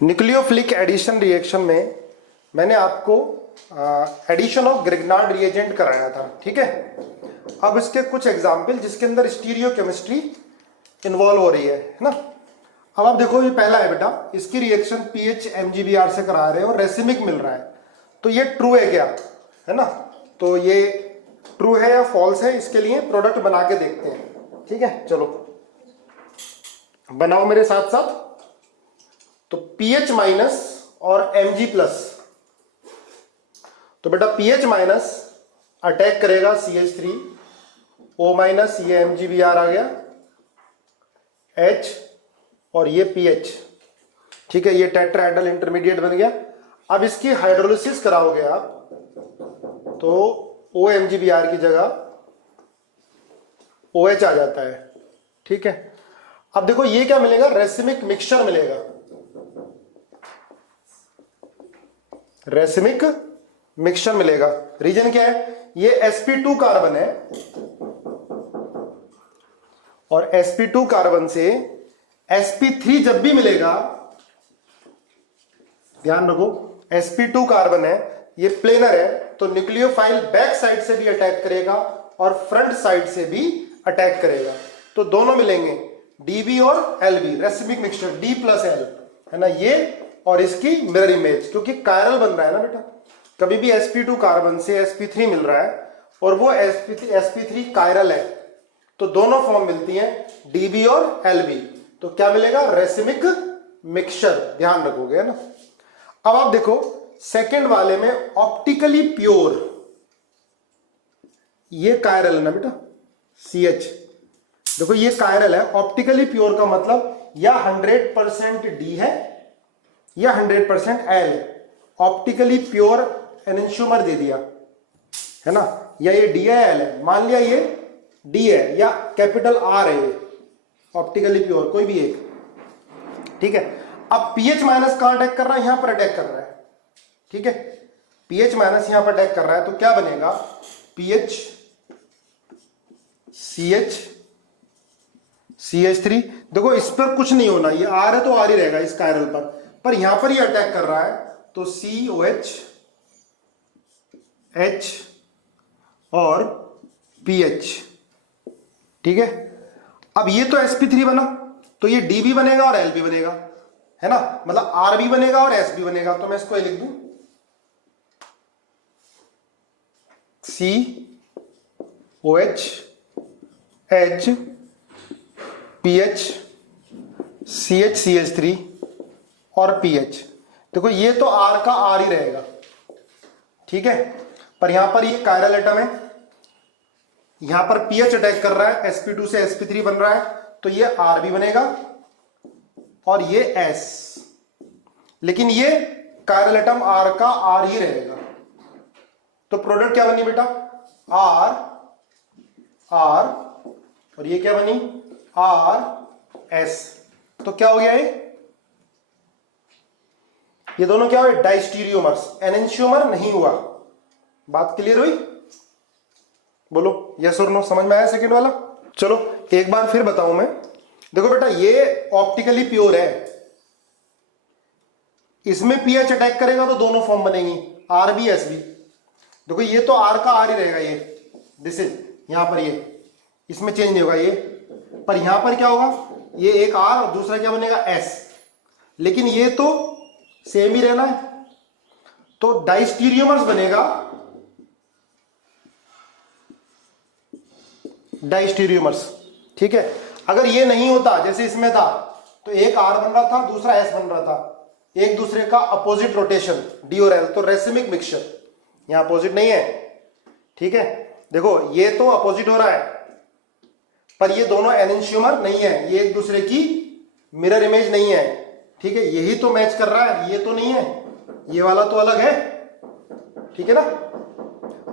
Nucleophilic addition reaction में मैंने आपको एडिशन ऑफ ग्रिग्नार्ड रिएजेंट कराया था, ठीक है। अब इसके कुछ एग्जाम्पल जिसके अंदर स्टीरियो केमिस्ट्री इन्वॉल्व हो रही है ना। अब आप देखो, ये पहला है बेटा, इसकी रिएक्शन पीएच एमजीबीआर से करा रहे हो और रेसिमिक मिल रहा है, तो ये ट्रू है क्या, है ना। तो ये ट्रू है या फॉल्स है, इसके लिए प्रोडक्ट बना के देखते हैं, ठीक है। चलो बनाओ मेरे साथ साथ। तो पीएच माइनस और एमजी प्लस, तो बेटा पीएच माइनस अटैक करेगा CH3, O माइनस ये एमजीबीआर आ गया, H और ये पीएच, ठीक है। ये टेट्राहेड्रल इंटरमीडिएट बन गया। अब इसकी हाइड्रोलिसिस कराओगे आप तो OMGBr की जगह OH आ जाता है, ठीक है। अब देखो ये क्या मिलेगा, रेसिमिक मिक्सचर मिलेगा। रेसिमिक मिक्सचर मिलेगा। रीजन क्या है, ये sp2 कार्बन है और sp2 कार्बन से sp3 जब भी मिलेगा, ध्यान रखो sp2 कार्बन है, ये प्लेनर है, तो न्यूक्लियोफाइल बैक साइड से भी अटैक करेगा और फ्रंट साइड से भी अटैक करेगा। तो दोनों मिलेंगे DB और LB, racemic mixture D plus L, है ना। ये और इसकी मिरर इमेज, क्योंकि कायरल बन रहा है ना बेटा, कभी भी sp2 कार्बन से sp3 मिल रहा है और वो sp3 कायरल है, तो दोनों फॉर्म मिलती हैं DB और LB, तो क्या मिलेगा, रेसिमिक मिक्सचर, ध्यान रखोगे, है ना। अब आप देखो सेकंड वाले में ऑप्टिकली प्योर, ये कायरल है ना बेटा, CH, देखो ये कायरल है। ऑप्टिकली प्योर का मतलब या 100% D है या 100% L। ऑप्टिकली प्योर एनेंशियोमर दे दिया, है ना, या ये D है L है, मान लिया ये D है या कैपिटल R है, ये ऑप्टिकली प्योर कोई भी एक, ठीक है। अब pH माइनस कहां अटैक कर रहा है, यहां पर अटैक कर रहा है, ठीक है। pH माइनस यहां पर अटैक कर रहा है, तो क्या बनेगा, pH CH CH3। देखो इस पर कुछ नहीं होना, ये R है तो R ही रहेगा इस कायरल पर यहां पर ये अटैक कर रहा है, तो COH H और PH, ठीक है। अब ये तो sp3 बना, तो ये DB बनेगा और LB बनेगा, है ना, मतलब RB बनेगा और SB बनेगा। तो मैं इसको लिख दूं COH H PH CH CH3 और PH। देखो ये तो R का R ही रहेगा, ठीक है, पर यहां पर ये कायरल एटम है, यहां पर pH अटैक कर रहा है, sp2 से sp3 बन रहा है, तो ये RB बनेगा और ये S, लेकिन ये कायरल एटम R का R ही रहेगा। तो प्रोडक्ट क्या बनी बेटा, R R और ये क्या बनी, R S। तो क्या हो गया ये दोनों क्या हुए, डाइस्टीरियोमर्स, एनेंशियोमर नहीं हुआ। बात क्लियर हुई, बोलो यस और नो, समझ में आया सेकंड वाला। चलो एक बार फिर बताऊं मैं। देखो बेटा ये ऑप्टिकली प्योर है, इसमें pH अटैक करेगा तो दोनों फॉर्म बनेंगी RB SB। देखो ये तो R का R ही रहेगा, ये दिस इज, यहां पर ये इसमें चेंज नहीं होगा ये, पर यहां पर क्या होगा, ये एक R और दूसरा क्या बनेगा S, लेकिन ये तो सेम ही रहना है, तो डाइस्टीरियोमर्स बनेगा, डाइस्टीरियोमर्स, ठीक है। अगर ये नहीं होता, जैसे इसमें था, तो एक R बन रहा था दूसरा S बन रहा था, एक दूसरे का अपोजिट रोटेशन D और L, तो रेसिमिक मिक्सचर, यहां अपोजिट नहीं है, ठीक है। देखो ये तो अपोजिट हो रहा है, पर ये दोनों एनेंशियोमर नहीं है, ये एक दूसरे की मिरर इमेज नहीं है, ठीक है। यही तो मैच कर रहा है, ये तो नहीं है, ये वाला तो अलग है, ठीक है ना।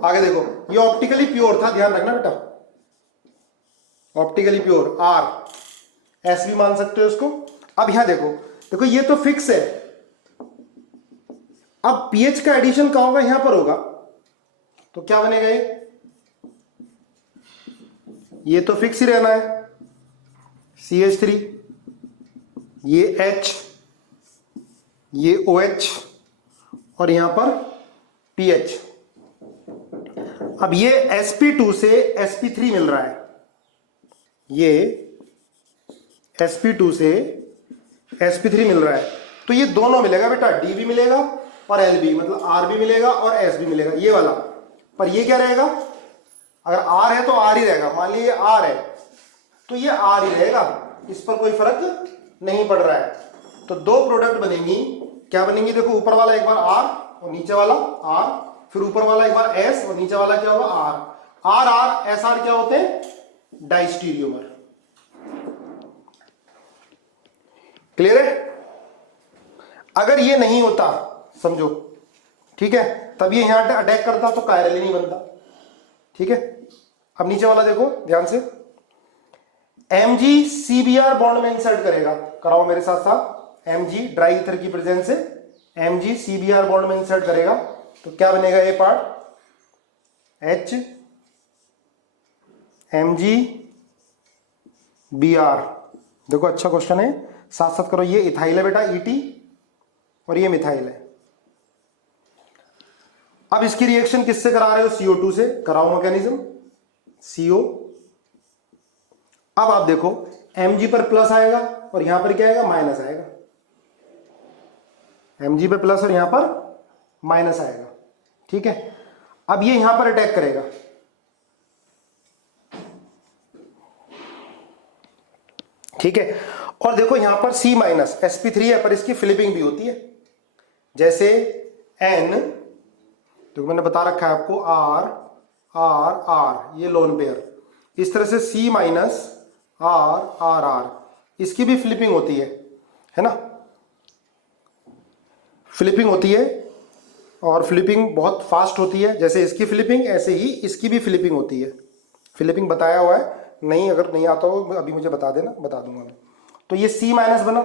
आगे देखो, ये ऑप्टिकली प्योर था, ध्यान रखना बेटा, ऑप्टिकली प्योर R S भी मान सकते हो इसको। अब यहां देखो, देखो ये तो फिक्स है, अब pH का एडिशन कहां होगा, यहां पर होगा, तो क्या बनेगा ये तो फिक्स ही रहना है, CH3, ये H ये OH और यहां पर pH। अब ये sp2 से sp3 मिल रहा है, ये sp2 से sp3 मिल रहा है, तो ये दोनों मिलेगा बेटा, D भी मिलेगा और L भी, मतलब R भी मिलेगा और S भी मिलेगा, ये वाला। पर ये क्या रहेगा, अगर R है तो R ही रहेगा, मान लीजिए R है तो ये R ही रहेगा, इस पर कोई फर्क नहीं पड़ रहा है। तो दो प्रोडक्ट बनेंगी, क्या बनेंगी, देखो ऊपर वाला एक बार R और नीचे वाला R, फिर ऊपर वाला एक बार S और नीचे वाला क्या होगा R। R R S R क्या होते हैं, डाइस्टीरियोमर। क्लियर है। अगर ये नहीं होता समझो, ठीक है, तब ये यहां अटैक करता तो कायरल ही नहीं बनता, ठीक है। अब नीचे वाला देखो ध्यान से, Mg CBr बॉन्ड में इंसर्ट करेगा, कराओ मेरे साथ साथ, Mg ड्राई ईथर की प्रेजेंस से Mg CBr बॉन्ड में इंसर्ट करेगा तो क्या बनेगा, ये पार्ट H Mg Br। देखो अच्छा क्वेश्चन है, साथ साथ करो। ये इथाइल है बेटा ET और ये मिथाइल है। अब इसकी रिएक्शन किससे करा रहे हो, CO2 से, कराओ मैकेनिज्म CO। अब आप देखो Mg पर प्लस आएगा और यहां पर क्या आएगा, माइनस आएगा। Mg पर प्लस और यहां पर माइनस आएगा, ठीक है। अब ये यहां पर अटैक करेगा, ठीक है। और देखो यहां पर C माइनस sp3 है, पर इसकी फ्लिपिंग भी होती है, जैसे N, तो मैंने बता रखा है आपको R R R, ये लोन पेयर। इस तरह से C minus R R R, इसकी भी फ्लिपिंग होती है ना, फ्लिपिंग होती है और फ्लिपिंग बहुत फास्ट होती है। जैसे इसकी फ्लिपिंग, ऐसे ही इसकी भी फ्लिपिंग होती है। फ्लिपिंग बताया हुआ है, नहीं अगर नहीं आता हो अभी मुझे बता देना, बता दूंगा मैं। तो ये C माइनस बना।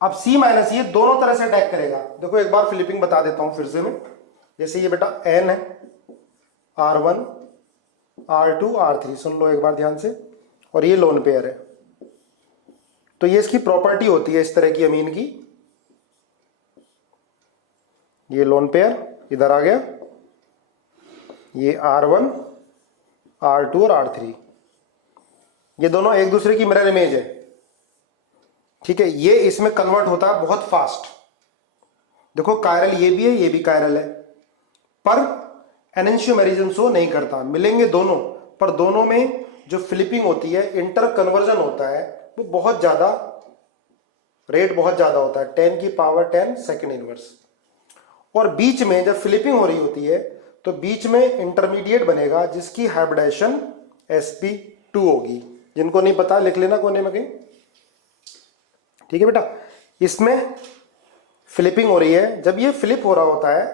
अब C माइनस ये दोनों तरह से अटैक करेगा। देखो एक बार फ्लिपिंग बता देता हूं फिर से मैं। जैसे ये बेटा N है, R1 R2 R3, सुन लो एक बार ध्यान से, और ये लोन पेयर है। तो ये इसकी प्रॉपर्टी होती है इस तरह की अमीन की, ये लोन पेयर इधर आ गया, ये R1 R2 और R3, ये दोनों एक दूसरे की मिरर इमेज है, ठीक है। ये इसमें कन्वर्ट होता है बहुत फास्ट। देखो कायरल ये भी है, ये भी कायरल है, पर एनेंशियोमेरिज्म शो नहीं करता। मिलेंगे दोनों, पर दोनों में जो फ्लिपिंग होती है, इंटर कन्वर्जन होता है, वो बहुत ज्यादा, रेट बहुत ज्यादा होता है, 10 की पावर 10 सेकेंड इनवर्स। और बीच में जब फ्लिपिंग हो रही होती है तो बीच में इंटरमीडिएट बनेगा जिसकी हाइब्रिडाइजेशन sp2 होगी। जिनको नहीं पता लिख लेना कोने में कहीं, ठीक है बेटा। इसमें फ्लिपिंग हो रही है, जब ये फ्लिप हो रहा होता है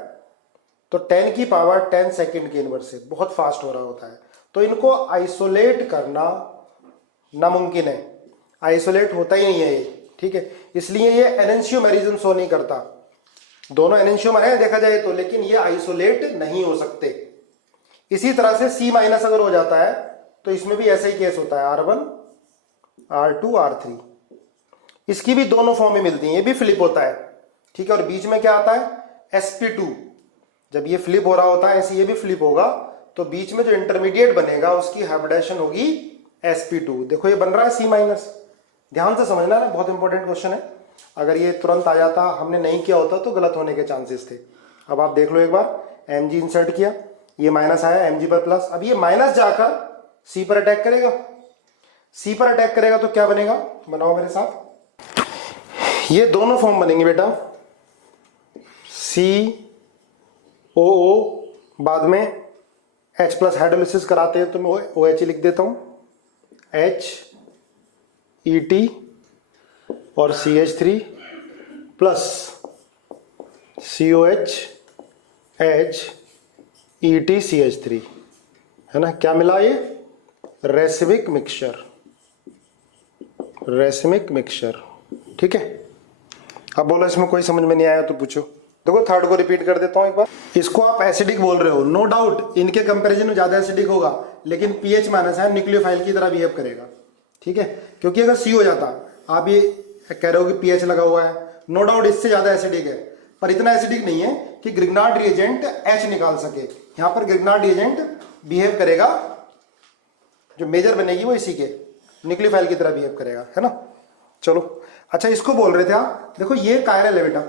तो 10 की पावर 10 सेकेंड के इनवर्स से बहुत फास्ट हो रहा होता है। तो इनको आइसोलेट करना नामुमकिन है, आइसोलेट होता ही नहीं है ये, ठीक है। इसलिए ये एनेंशियोमेरिज्म शो नहीं करता। दोनों एनेंशियोमर है देखा जाए तो, लेकिन ये आइसोलेट नहीं हो सकते। इसी तरह से C माइनस अगर हो जाता है तो इसमें भी ऐसा ही केस होता है, R1 R2 R3। इसकी भी दोनों फॉर्म में मिलती हैं, ये भी फ्लिप होता है, ठीक है। और बीच में क्या आता है, sp2। जब ये फ्लिप हो रहा होता है, ऐसे ये भी फ्लिप होगा, तो बीच में जो इंटरमीडिएट बनेगा उसकी हाइब्रिडाइजेशन होगी sp2। देखो ये बन रहा है C माइनस, ध्यान से समझना है, बहुत इंपॉर्टेंट क्वेश्चन है। अगर ये तुरंत आ जाता, हमने नहीं किया होता तो गलत होने के चांसेस थे। अब आप देख लो एक बार, Mg इंसर्ट किया, ये माइनस आया, Mg पर प्लस। अब ये माइनस जाकर C पर अटैक करेगा, C पर अटैक करेगा तो क्या बनेगा, बनाओ मेरे साथ। ये दोनों फॉर्म बनेंगे बेटा, COO, बाद में H प्लस हाइड्रोलिसिस कराते हैं तो मैं OH लिख देता हूं, HET और CH3 plus COH H ET CH3, है ना। क्या मिला ये, रेसिमिक मिक्सचर, रेसिमिक मिक्सचर, ठीक है। अब बोलो इसमें कोई समझ में नहीं आया तो पूछो। देखो थर्ड को रिपीट कर देता हूं एक बार। इसको आप एसिडिक बोल रहे हो, नो डाउट इनके कंपैरिजन में ज्यादा एसिडिक होगा, लेकिन पीएच माइनस है, न्यूक्लियोफाइल की तरह बिहेव करेगा, ठीक है। क्योंकि अगर C हो जाता, आप ये कह रहे हो कि पीएच लगा हुआ है, नो डाउट इससे ज्यादा एसिडिक है, पर इतना एसिडिक नहीं है कि ग्रिग्नार्ड रिएजेंट H निकाल सके। यहां पर ग्रिग्नार्ड रिएजेंट बिहेव करेगा, जो मेजर बनेगी वो इसी के न्यूक्लियोफाइल की तरह बिहेव करेगा, है ना। चलो अच्छा, इसको बोल रहे थे आप, देखो ये कायरल है बेटा,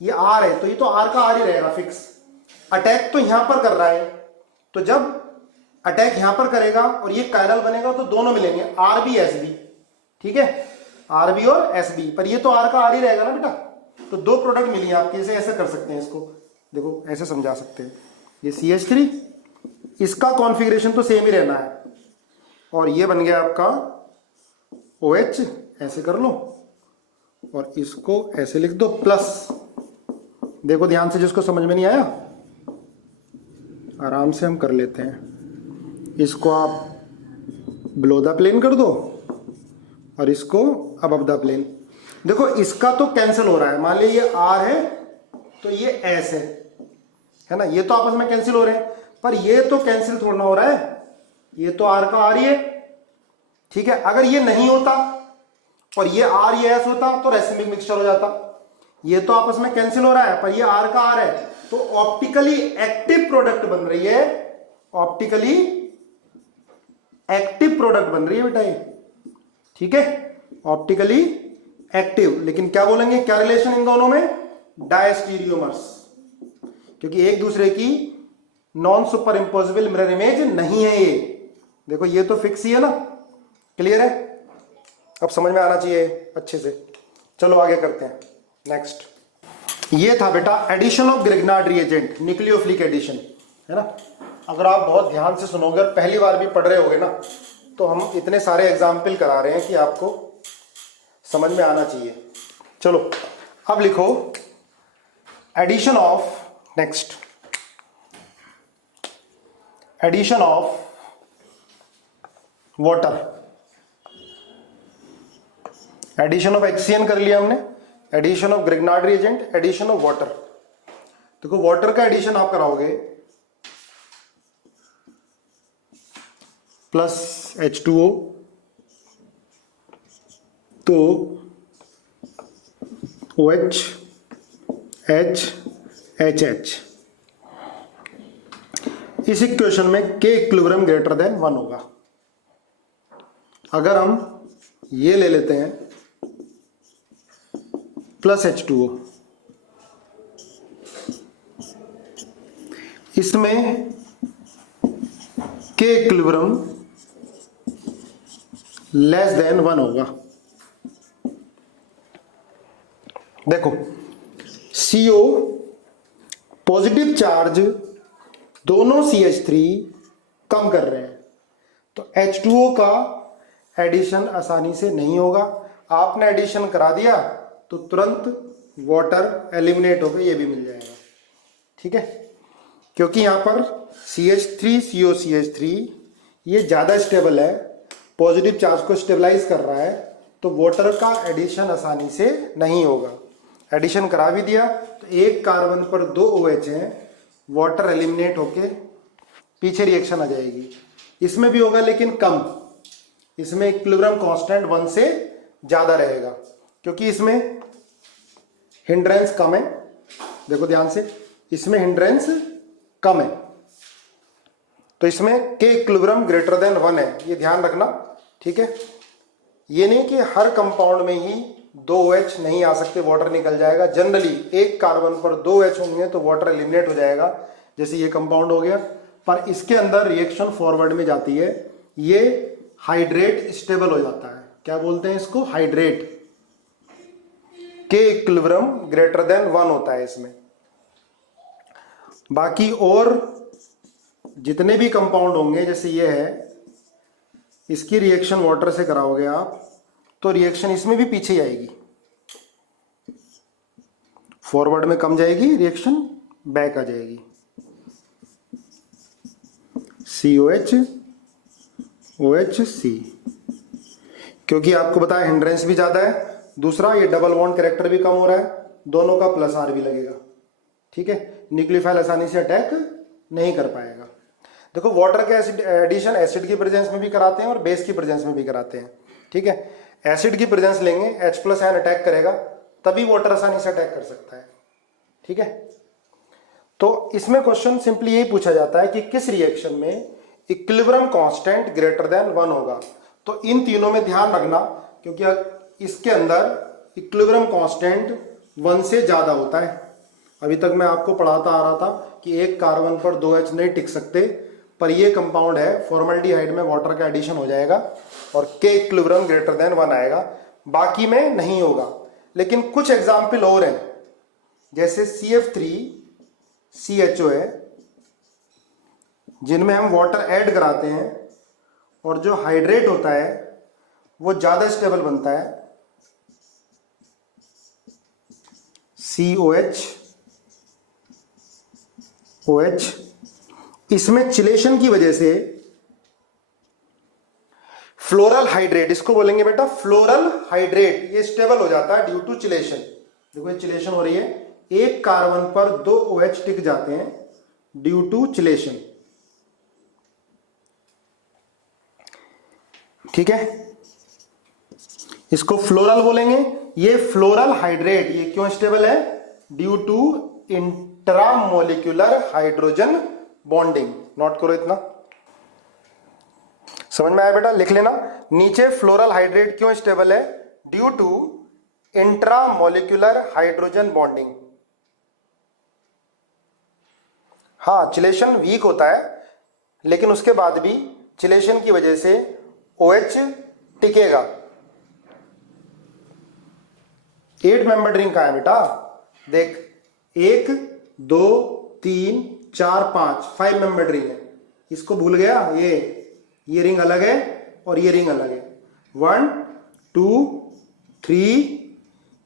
ये R है, तो ये तो R का R ही रहेगा फिक्स। अटैक तो यहां पर कर रहा है, तो जब अटैक यहां पर करेगा और ये कायरल बनेगा तो दोनों मिलेंगे, RB SB, ठीक है, RB और SB, पर ये तो R का R ही रहेगा ना बेटा। तो दो प्रोडक्ट मिली आपके, इसे ऐसे कर सकते हैं, इसको देखो ऐसे समझा सकते हैं, ये CH3, इसका कॉन्फ़िगरेशन तो सेम ही रहना है, और ये बन गया आपका OH, ऐसे कर लो, और इसको ऐसे लिख दो प्लस। देखो ध्यान से, जिसको समझ में नहीं आया आराम से हम कर लेते हैं। इसको आप बिलो द प्लेन कर दो और इसको अबव द प्लेन। देखो इसका तो कैंसिल हो रहा है, मान लीजिए ये R है तो ये S है ना, ये तो आपस में कैंसिल हो रहे हैं, पर ये तो कैंसिल थोड़ा ना हो रहा है, ये तो R का R ही है, ठीक है। अगर ये नहीं होता और ये R ये S होता तो रेसिमिक मिक्सचर हो जाता। ये तो आपस में कैंसिल हो रहा है, पर ये R का R है, तो ऑप्टिकली एक्टिव प्रोडक्ट बन रही है, ऑप्टिकली एक्टिव प्रोडक्ट बन रही है बेटा ये, ठीक है, ऑप्टिकली एक्टिव। लेकिन क्या बोलेंगे, क्या रिलेशन इन दोनों में, डायस्टीरियोमर्स, क्योंकि एक दूसरे की नॉन सुपर इंपोजिबल मिरर इमेज नहीं है ये। देखो ये तो फिक्स ही है ना, क्लियर है, अब समझ में आना चाहिए अच्छे से। चलो आगे करते हैं नेक्स्ट। ये था बेटा addition of Grignard reagent, nucleophilic addition, है ना। अगर आप बहुत ध्यान से सुनोगे और पहली बार भी पढ़ रहे होगे ना, तो हम इतने सारे एग्जाम्पल करा रहे हैं कि आपको समझ में आना चाहिए। चलो अब लिखो addition of, next addition of water, addition of HCN कर लिया हमने, addition of Grignard reagent, addition of water. देखो वाटर का एडिशन आप कराओगे प्लस H2O, तो OH H HH, इस इक्वेशन में K इक्विलिब्रियम ग्रेटर देन 1 होगा। अगर हम ये ले लेते हैं प्लस H2O, इसमें K इक्विलिब्रियम लेस देन 1 होगा। देखो CO पॉजिटिव चार्ज दोनों CH3 कम कर रहे हैं, तो H2O का एडिशन आसानी से नहीं होगा। आपने एडिशन करा दिया तो तुरंत वाटर एलिमिनेट होकर ये भी मिल जाएगा, ठीक है, क्योंकि यहां पर CH3COCH3 ये ज़्यादा स्टेबल है, पॉजिटिव चार्ज को स्टेबलाइज कर रहा है, तो वाटर का एडिशन आसानी से नहीं होगा। एडिशन करा भी दिया तो एक कार्बन पर 2 OH हैं, वाटर एलिमिनेट होके पीछे रिएक्शन आ जाएगी। इसमें भी होगा लेकिन कम, इसमें इक्विलिब्रियम कांस्टेंट 1 से ज़्यादा रहेगा, क्योंकि इसमें हिंड्रेंस कम है। देखो ध्यान से, इसमें हिंड्रेंस कम है, तो इसमें K इक्विलिब्रियम ग्रेटर देन 1 है, ये ध्यान रखना, ठीक है। ये नहीं कि हर कंपाउंड में ही 2 OH नहीं आ सकते, वाटर निकल जाएगा। जनरली एक कार्बन पर 2 OH होंगे तो वाटर एलिमिनेट हो जाएगा, जैसे ये कंपाउंड हो गया, पर इसके अंदर रिएक्शन फॉरवर्ड में जाती है, ये हाइड्रेट स्टेबल हो जाता है। क्या बोलते हैं इसको, hydrate. K equilibrium greater than 1 होता है इसमें। बाकी और जितने भी कंपाउंड होंगे, जैसे ये है, इसकी रिएक्शन वाटर से कराओगे आप तो रिएक्शन इसमें भी पीछे आएगी, फॉरवर्ड में कम जाएगी, रिएक्शन बैक आ जाएगी। COH OHC, क्योंकि आपको बताया हिंड्रेंस भी ज्यादा है, दूसरा ये डबल बॉन्ड कैरेक्टर भी कम हो रहा है, दोनों का प्लस R भी लगेगा, ठीक है। न्यूक्लियोफाइल आसानी से अटैक नहीं कर पाएगा। देखो वाटर का एडिशन एसिड की प्रेजेंस में भी कराते हैं और बेस की प्रेजेंस में भी कराते हैं, ठीक है। एसिड की प्रेजेंस लेंगे, H+ आयन अटैक करेगा तभी वाटर आसानी से अटैक कर सकता है। ठीक है, तो इसमें क्वेश्चन सिंपली यही पूछा जाता है कि किस रिएक्शन में इक्विलिब्रियम कांस्टेंट ग्रेटर देन 1 होगा। तो इन तीनों में ध्यान रखना, क्योंकि इसके अंदर इक्विलिब्रियम कांस्टेंट 1 से ज्यादा होता है। अभी तक मैं आपको पढ़ाता आ रहा था कि एक कार्बन पर 2H नहीं टिक सकते, पर ये कंपाउंड है, फॉर्मल्डिहाइड में वाटर का एडिशन हो जाएगा और के इक्विलिब्रियम ग्रेटर देन 1 आएगा, बाकी में नहीं होगा। लेकिन कुछ एग्जाम्पल और हैं, जैसे CF3CHO है, जिनमें हम वाटर ऐड कराते हैं और जो हाइड्रेट होता है वो ज्यादा स्टेबल बनता है। COH इसमें चिलेशन की वजह से फ्लोरल हाइड्रेट, इसको बोलेंगे बेटा फ्लोरल हाइड्रेट, ये स्टेबल हो जाता है ड्यू टू चिलेशन। देखो ये चिलेशन हो रही है, एक कार्बन पर 2 OH टिक जाते हैं ड्यू टू चिलेशन। ठीक है, इसको फ्लोरल बोलेंगे। ये फ्लोरल हाइड्रेट ये क्यों स्टेबल है? Due to intramolecular hydrogen bonding. Note करो, इतना समझ में आया बेटा, लिख लेना नीचे। फ्लोरल हाइड्रेट क्यों स्टेबल है? Due to intramolecular hydrogen bonding. हाँ, चिलेशन वीक होता है, लेकिन उसके बाद भी चिलेशन की वजह से OH टिकेगा। 8 मेंबर रिंग का है बेटा, देख 1 2 3 4 5 मेंबर रिंग है। इसको भूल गया? ये रिंग अलग है और ये रिंग अलग है। 1 2 3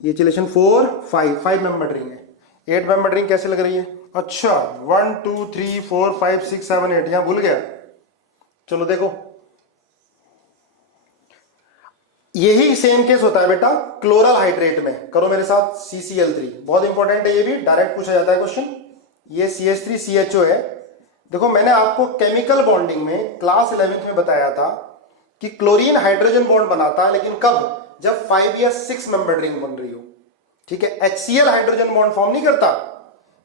ये चिलेशन 4 5 मेंबर रिंग है। 8 मेंबर रिंग कैसे लग रही है? अच्छा 1 2 3 4 5 6 7 8 यहां भूल गया। चलो देखो, यही सेम केस होता है बेटा क्लोरल हाइड्रेट में। करो मेरे साथ, CCl3 बहुत इंपॉर्टेंट है, ये भी डायरेक्ट पूछा जाता है क्वेश्चन। ये CH3CHO है। देखो मैंने आपको केमिकल बॉन्डिंग में क्लास 11th में बताया था कि क्लोरीन हाइड्रोजन बॉन्ड बनाता है, लेकिन कब? जब 5 या 6 मेंबर रिंग बन रही हो। ठीक है, HCl हाइड्रोजन बॉन्ड फॉर्म नहीं करता,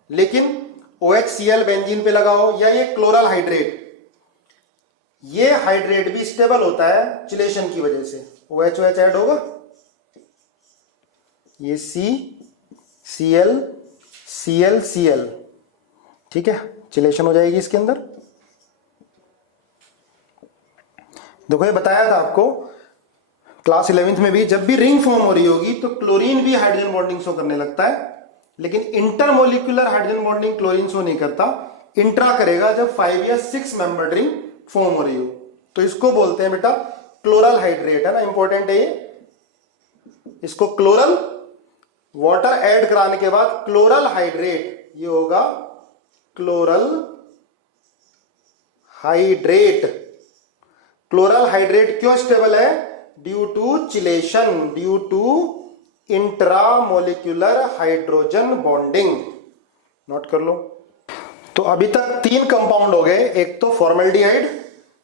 लेकिन OHCl बेंजीन पे लगाओ, या ये क्लोरल हाइड्रेट, ये हाइड्रेट भी स्टेबल होता है चिलेशन की वजह से। OH ऐड होगा, ये CCl ठीक है, चिलेशन हो जाएगी इसके अंदर। देखो ये बताया था आपको क्लास 11th में भी, जब भी रिंग फॉर्म हो रही होगी तो क्लोरीन भी हाइड्रोजन बॉन्डिंग शो करने लगता है, लेकिन intermolecular hydrogen bonding chlorine show नहीं करता, इंट्रा करेगा जब 5 या 6 मेंबर रिंग फॉर्म हो रही हो। तो इसको बोलते हैं बेटा क्लोरल हाइड्रेट, है ना, इंपॉर्टेंट है ये। इसको क्लोरल, वाटर ऐड कराने के बाद क्लोरल हाइड्रेट, ये होगा क्लोरल हाइड्रेट। क्लोरल हाइड्रेट क्यों स्टेबल है? Due to chelation, due to intramolecular hydrogen bonding. Note कर लो। तो अभी तक 3 कंपाउंड हो गए। एक तो फॉर्मल्डिहाइड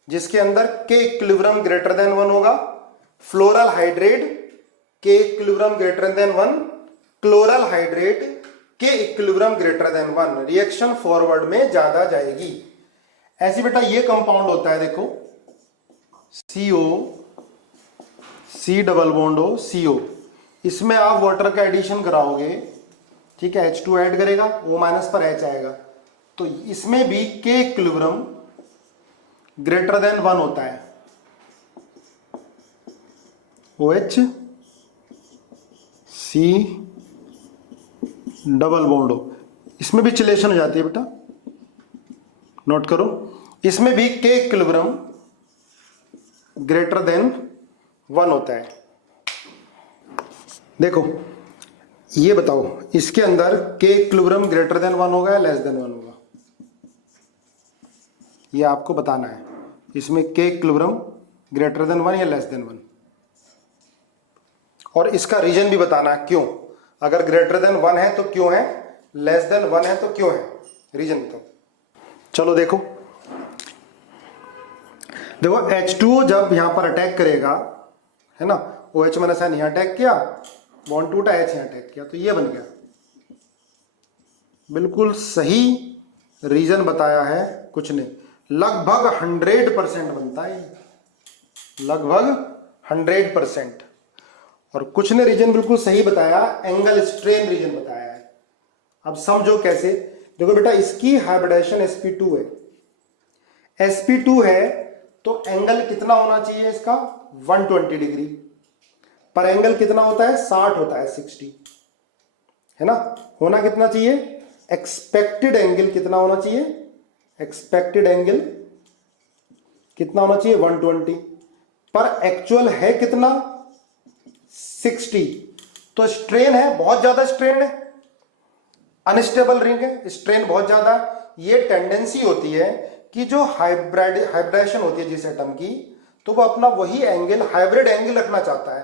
जिसके अंदर के इक्विलिब्रियम ग्रेटर देन 1 होगा, फ्लोरल हाइड्रेट के equilibrium greater than 1, chloral hydrate के equilibrium greater than 1। Reaction forward में ज्यादा जाएगी। ऐसे बेटा ये कंपाउंड होता है, देखो CO C double bond O CO, इसमें आप वाटर का एडिशन कराओगे, ठीक है, H2 ऐड करेगा, O माइनस पर H आएगा, तो इसमें भी के इक्विलिब्रियम ग्रेटर देन 1 होता है। OH C double bond O, इसमें भी चिलेशन हो जाती है बेटा, नोट करो। इसमें भी के इक्विलिब्रियम ग्रेटर देन 1 होता है। देखो ये बताओ, इसके अंदर के इक्विलिब्रियम ग्रेटर देन 1 होगा या लेस देन 1 होगा? ये आपको बताना है। इसमें के इक्विलिब्रियम ग्रेटर देन 1 या लेस देन 1, और इसका रीजन भी बताना है क्यों। अगर ग्रेटर देन 1 है तो क्यों है, लेस देन 1 है तो क्यों है, रीजन बताओ। चलो देखो H2O जब यहां पर अटैक करेगा, है ना, OH मैंने यहाँ अटैक किया, बॉन्ड टूटा, H यहाँ अटैक किया, तो ये बन गया। बिल्कुल सही रीजन बताया है कुछ ने, लगभग 100% बनता है, लगभग 100%। और कुछ ने रीजन बिल्कुल सही बताया, एंगल स्ट्रेन रीजन बताया है। अब समझो कैसे। देखो बेटा, इसकी हाइब्रिडाइजेशन sp2 है, sp2 है तो एंगल कितना होना चाहिए इसका 120 डिग्री, पर एंगल कितना होता है 60 होता है, 60 है ना। होना कितना चाहिए, एक्सपेक्टेड एंगल कितना होना चाहिए, एक्सपेक्टेड एंगल कितना होना चाहिए 120, पर एक्चुअल है कितना 60। तो स्ट्रेन है, बहुत ज्यादा स्ट्रेन है, अनस्टेबल रिंग है, स्ट्रेन बहुत ज्यादा है। ये टेंडेंसी होती है कि जो हाइब्रिडाइजेशन होती है जिस एटम की, तो वो अपना वही एंगल हाइब्रिड एंगल रखना चाहता है।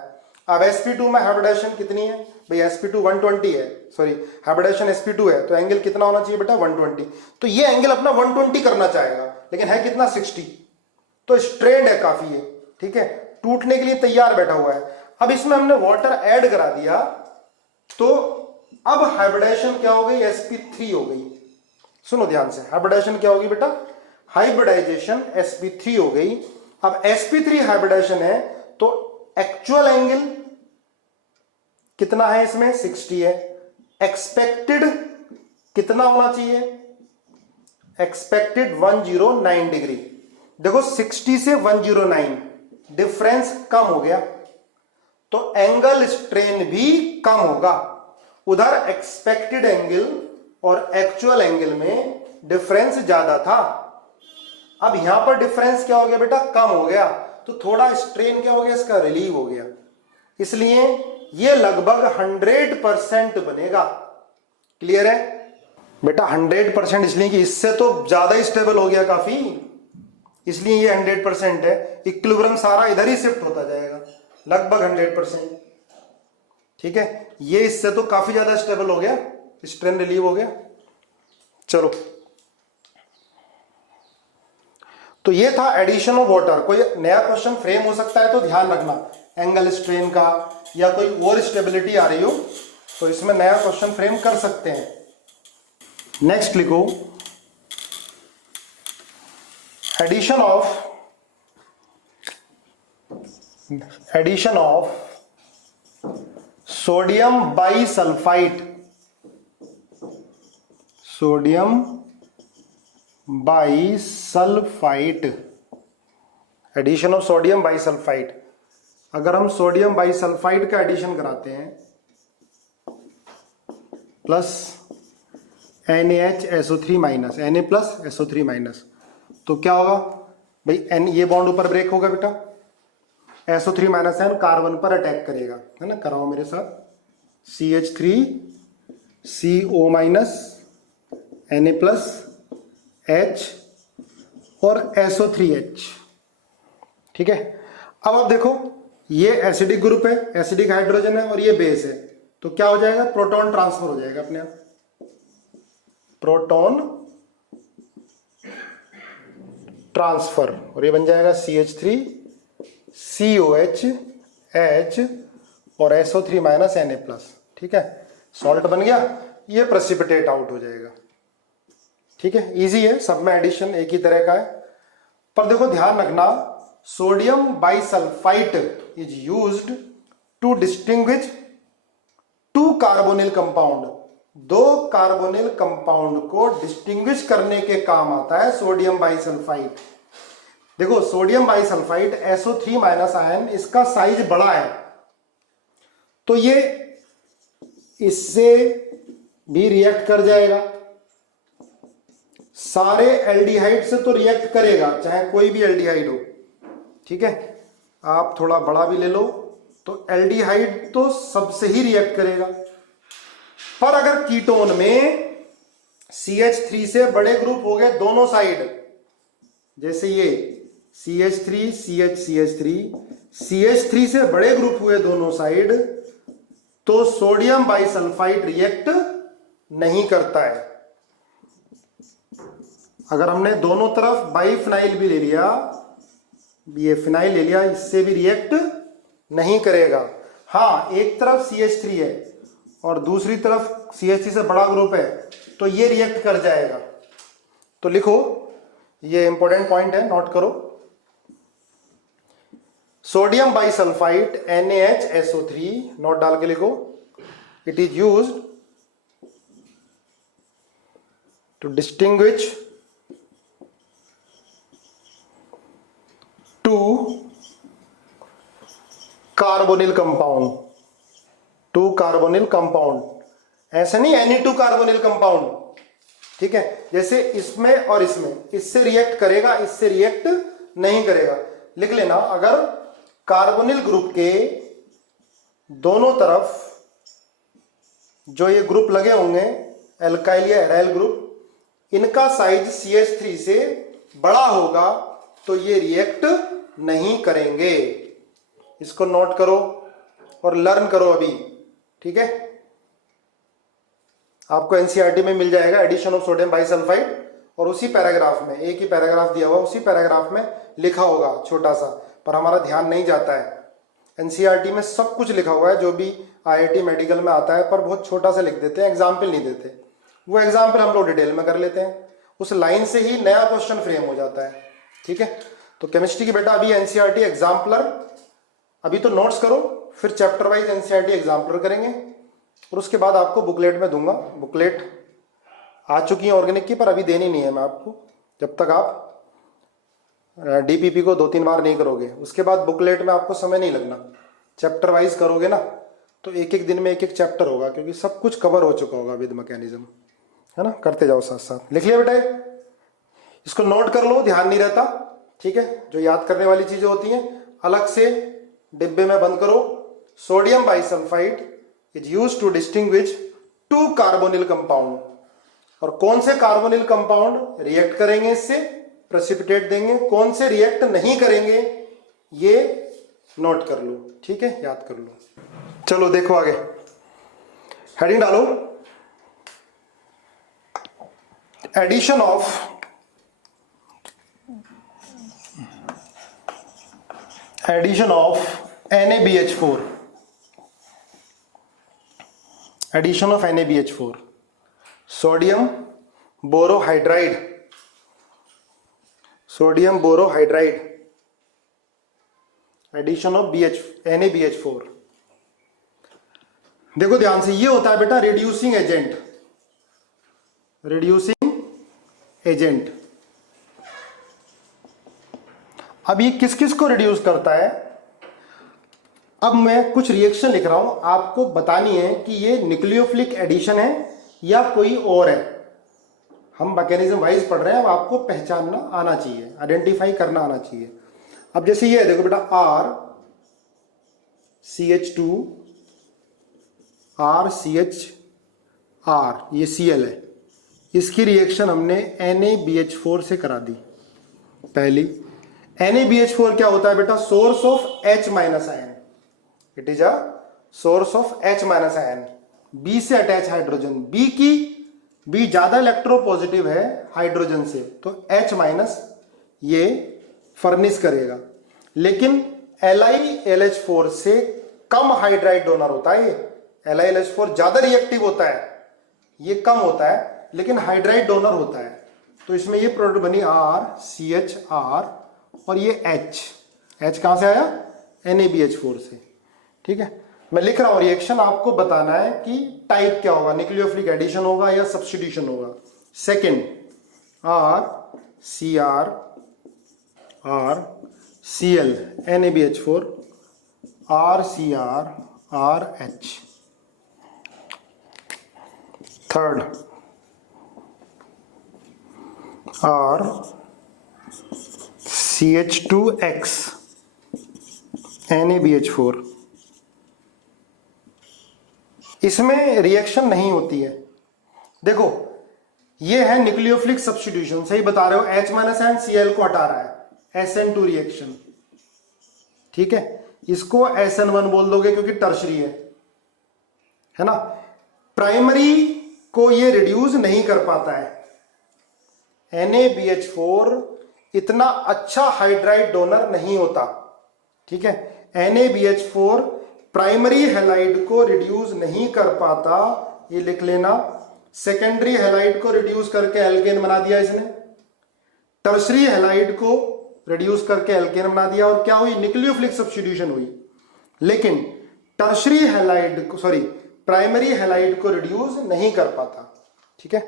अब sp2 में हाइब्रिडाइजेशन कितनी है भाई, sp2 120 है, सॉरी हाइब्रिडाइजेशन sp2 है, तो एंगल कितना होना चाहिए बेटा 120। तो ये एंगल अपना 120 करना चाहेगा, लेकिन है कितना 60, तो स्ट्रेंड है काफी है, ठीक है, टूटने के लिए तैयार बैठा हुआ है। अब इसमें हमने वाटर ऐड करा दिया, तो अब हाइब्रिडाइजेशन क्या हो गई, sp3 हो गई। सुनो ध्यान से, हाइब्रिडाइजेशन क्या होगी बेटा, हाइब्रिडाइजेशन sp3 हो गई। अब sp3 हाइब्रिडाइजेशन है तो एक्चुअल एंगल कितना है इसमें 60 है, एक्सपेक्टेड कितना होना चाहिए, एक्सपेक्टेड 109 डिग्री। देखो 60 से 109 डिफरेंस कम हो गया, तो एंगल स्ट्रेन भी कम होगा। उधर एक्सपेक्टेड एंगल और एक्चुअल एंगल में डिफरेंस ज्यादा था, अब यहां पर डिफरेंस क्या हो गया बेटा, कम हो गया, तो थोड़ा स्ट्रेन क्या हो गया इसका, रिलीव हो गया। इसलिए ये लगभग 100% बनेगा। क्लियर है बेटा, 100% इसलिए कि इससे तो ज्यादा स्टेबल हो गया काफी, इसलिए ये 100% है। इक्विलिब्रियम सारा इधर ही शिफ्ट होता जाएगा, लगभग 100%, ठीक है। ये इससे तो काफी ज्यादा स्टेबल हो गया, स्ट्रेन रिलीव हो गया। चलो, तो ये था एडिशन ऑफ वाटर। कोई नया क्वेश्चन फ्रेम हो सकता है तो ध्यान रखना, एंगल स्ट्रेन का या कोई और स्टेबिलिटी आ रही हो तो इसमें नया क्वेश्चन फ्रेम कर सकते हैं। नेक्स्ट लिखो, addition of sodium bisulphite, sodium bisulphite, addition of sodium bisulphite. अगर हम सोडियम बाइसल्फाइड का एडिशन कराते हैं plus NaHSO3 minus, Na plus SO3 minus, तो क्या होगा भाई, N ये बॉन्ड ऊपर ब्रेक होगा बेटा, SO3 माइनस N कार्बन पर अटैक करेगा, है ना, कराओ मेरे साथ, CH3CO minus Na plus H और SO3H, ठीक है। अब आप देखो, ये एसिडिक ग्रुप है, एसिडिक हाइड्रोजन है और ये बेस है, तो क्या हो जाएगा, प्रोटॉन ट्रांसफर हो जाएगा अपने आप, प्रोटॉन ट्रांसफर, और ये बन जाएगा CH3 COH H और SO3 माइनस Na प्लस, ठीक है, सॉल्ट बन गया, ये प्रेसिपिटेट आउट हो जाएगा, ठीक है। इजी है, सब में एडिशन एक ही तरह का है। पर देखो ध्यान रखना, sodium bisulphite is used to distinguish two carbonyl compound, दो कार्बोनिल कंपाउंड को डिस्टिंग्विश करने के काम आता है सोडियम बाइसल्फाइड। देखो sodium bisulphite SO3 minus ion, इसका साइज बड़ा है, तो ये इससे भी रिएक्ट कर जाएगा, सारे एल्डिहाइड से तो रिएक्ट करेगा, चाहे कोई भी एल्डिहाइड हो, ठीक है। आप थोड़ा बड़ा भी ले लो तो एल्डिहाइड तो सबसे ही रिएक्ट करेगा। पर अगर कीटोन में CH3 से बड़े ग्रुप हो गए दोनों साइड, जैसे ये CH3 CH CH3 CH3 से बड़े ग्रुप हुए दोनों साइड, तो सोडियम बाइसल्फाइड रिएक्ट नहीं करता है। अगर हमने दोनों तरफ बाइफिनाइल भी ले लिया, ये फिनाइल ले लिया, इससे भी रिएक्ट नहीं करेगा। हाँ, एक तरफ CH3 है और दूसरी तरफ CH3 से बड़ा ग्रुप है, तो ये रिएक्ट कर जाएगा। तो लिखो, ये इंपॉर्टेंट पॉइंट है, नोट करो। सोडियम बाइसल्फाइड NaHSO3, नोट डाल के लिखो, it is used to distinguish two carbonyl compound, two carbonyl compound, ऐसे नहीं Ni2 कार्बोनिल कंपाउंड, ठीक है। जैसे इसमें और इसमें, इससे रिएक्ट करेगा, इससे रिएक्ट नहीं करेगा। लिख लेना, अगर कार्बोनिल ग्रुप के दोनों तरफ जो ये ग्रुप लगे होंगे, एल्काइल या एराइल ग्रुप, इनका साइज CH3 से बड़ा होगा तो ये रिएक्ट नहीं करेंगे। इसको नोट करो और लर्न करो अभी, ठीक है। आपको एनसीईआरटी में मिल जाएगा एडिशन ऑफ सोडियम बाइसल्फाइड, और उसी पैराग्राफ में, एक ही पैराग्राफ दिया हुआ, उसी पैराग्राफ में लिखा होगा छोटा सा, पर हमारा ध्यान नहीं जाता है। एनसीईआरटी में सब कुछ लिखा हुआ है जो भी आईआईटी मेडिकल में आता है, पर बहुत छोटा सा लिख देते हैं, एग्जाम्पल नहीं देते। वो एग्जाम्पल हम लोग डिटेल में कर लेते हैं, उस लाइन से ही नया क्वेश्चन फ्रेम हो जाता है, ठीक है। तो केमिस्ट्री की बेटा अभी एनसीईआरटी एग्जाम्पलर, अभी तो नोट्स करो, फिर चैप्टर वाइज एनसीईआरटी एग्जाम्पलर करेंगे, और उसके बाद आपको बुकलेट में दूंगा। बुकलेट आ चुकी है ऑर्गेनिक की, पर अभी देनी नहीं है मैं आपको, जब तक आप डीपीपी को 2-3 बार नहीं करोगे। उसके बाद बुकलेट में आपको समय नहीं लगना, चैप्टर वाइज करोगे ना, तो एक एक दिन में एक एक चैप्टर होगा, क्योंकि सब कुछ कवर हो चुका होगा विद मैकेनिज्म, है ना। करते जाओ साथ साथ। लिख लिया बेटा, इसको नोट कर लो, ध्यान नहीं रहता, ठीक है। जो याद करने वाली चीजें होती हैं अलग से डिब्बे में बंद करो। Sodium bisulphite is used to distinguish two carbonyl compound, और कौन से कार्बोनिल कंपाउंड रिएक्ट करेंगे इससे, प्रेसिपिटेट देंगे, कौन से रिएक्ट नहीं करेंगे, ये नोट कर लो, ठीक है, याद कर लो। चलो देखो आगे, हेडिंग डालो, addition of NaBH4, addition of NaBH4, sodium borohydride, sodium borohydride, addition of NaBH4। देखो ध्यान से, ये होता है बेटा रिड्यूसिंग एजेंट, रिड्यूसिंग एजेंट। अब ये किस किस को रिड्यूस करता है, अब मैं कुछ रिएक्शन लिख रहा हूं, आपको बतानी है कि ये न्यूक्लियोफिलिक एडिशन है या कोई और है। हम मैकेनिज्म वाइज पढ़ रहे हैं, अब आपको पहचानना आना चाहिए, आइडेंटिफाई करना आना चाहिए। अब जैसे ये है, देखो बेटा, RCH2 RCHR, ये Cl है, इसकी रिएक्शन हमने NaBH4 से करा दी। पहली NaBH4 क्या होता है बेटा, source of H minus ion, it is a source of H minus ion, B से अटैच हाइड्रोजन, B ज्यादा इलेक्ट्रोपॉजिटिव है हाइड्रोजन से, तो H माइनस ये फर्निश करेगा। लेकिन LiLH4 से कम हाइड्राइड डोनर होता है, ये LiLH4 ज्यादा रिएक्टिव होता है, ये कम होता है, लेकिन हाइड्राइड डोनर होता है। तो इसमें ये प्रोडक्ट बनी RCHR, और ये H कहां से आया, NaBH4 से, ठीक है। मैं लिख रहा हूं रिएक्शन, आपको बताना है कि टाइप क्या होगा, न्यूक्लियोफिलिक एडिशन होगा या सब्स्टिट्यूशन होगा। Second, RCR RCl NaBH4 RCR RH। Third, RCH2X NaBH4, इसमें रिएक्शन नहीं होती है। देखो ये है न्यूक्लियोफिलिक सब्स्टिट्यूशन, सही बता रहे हो, H माइनस एंड Cl को हटा रहा है, SN2 रिएक्शन, ठीक है। इसको SN1 बोल दोगे क्योंकि टर्शरी है ना। प्राइमरी को ये रिड्यूस नहीं कर पाता है, NaBH4 इतना अच्छा हाइड्राइड डोनर नहीं होता, ठीक है। NaBH4 प्राइमरी हैलाइड को रिड्यूस नहीं कर पाता, ये लिख लेना। सेकेंडरी हैलाइड को रिड्यूस करके एल्केन बना दिया इसने, टर्सरी हैलाइड को रिड्यूस करके एल्केन बना दिया, और क्या हुई, न्यूक्लियोफिलिक सब्स्टिट्यूशन हुई। लेकिन टर्सरी हैलाइड को, सॉरी, प्राइमरी हैलाइड को रिड्यूस नहीं कर पाता। ठीक है,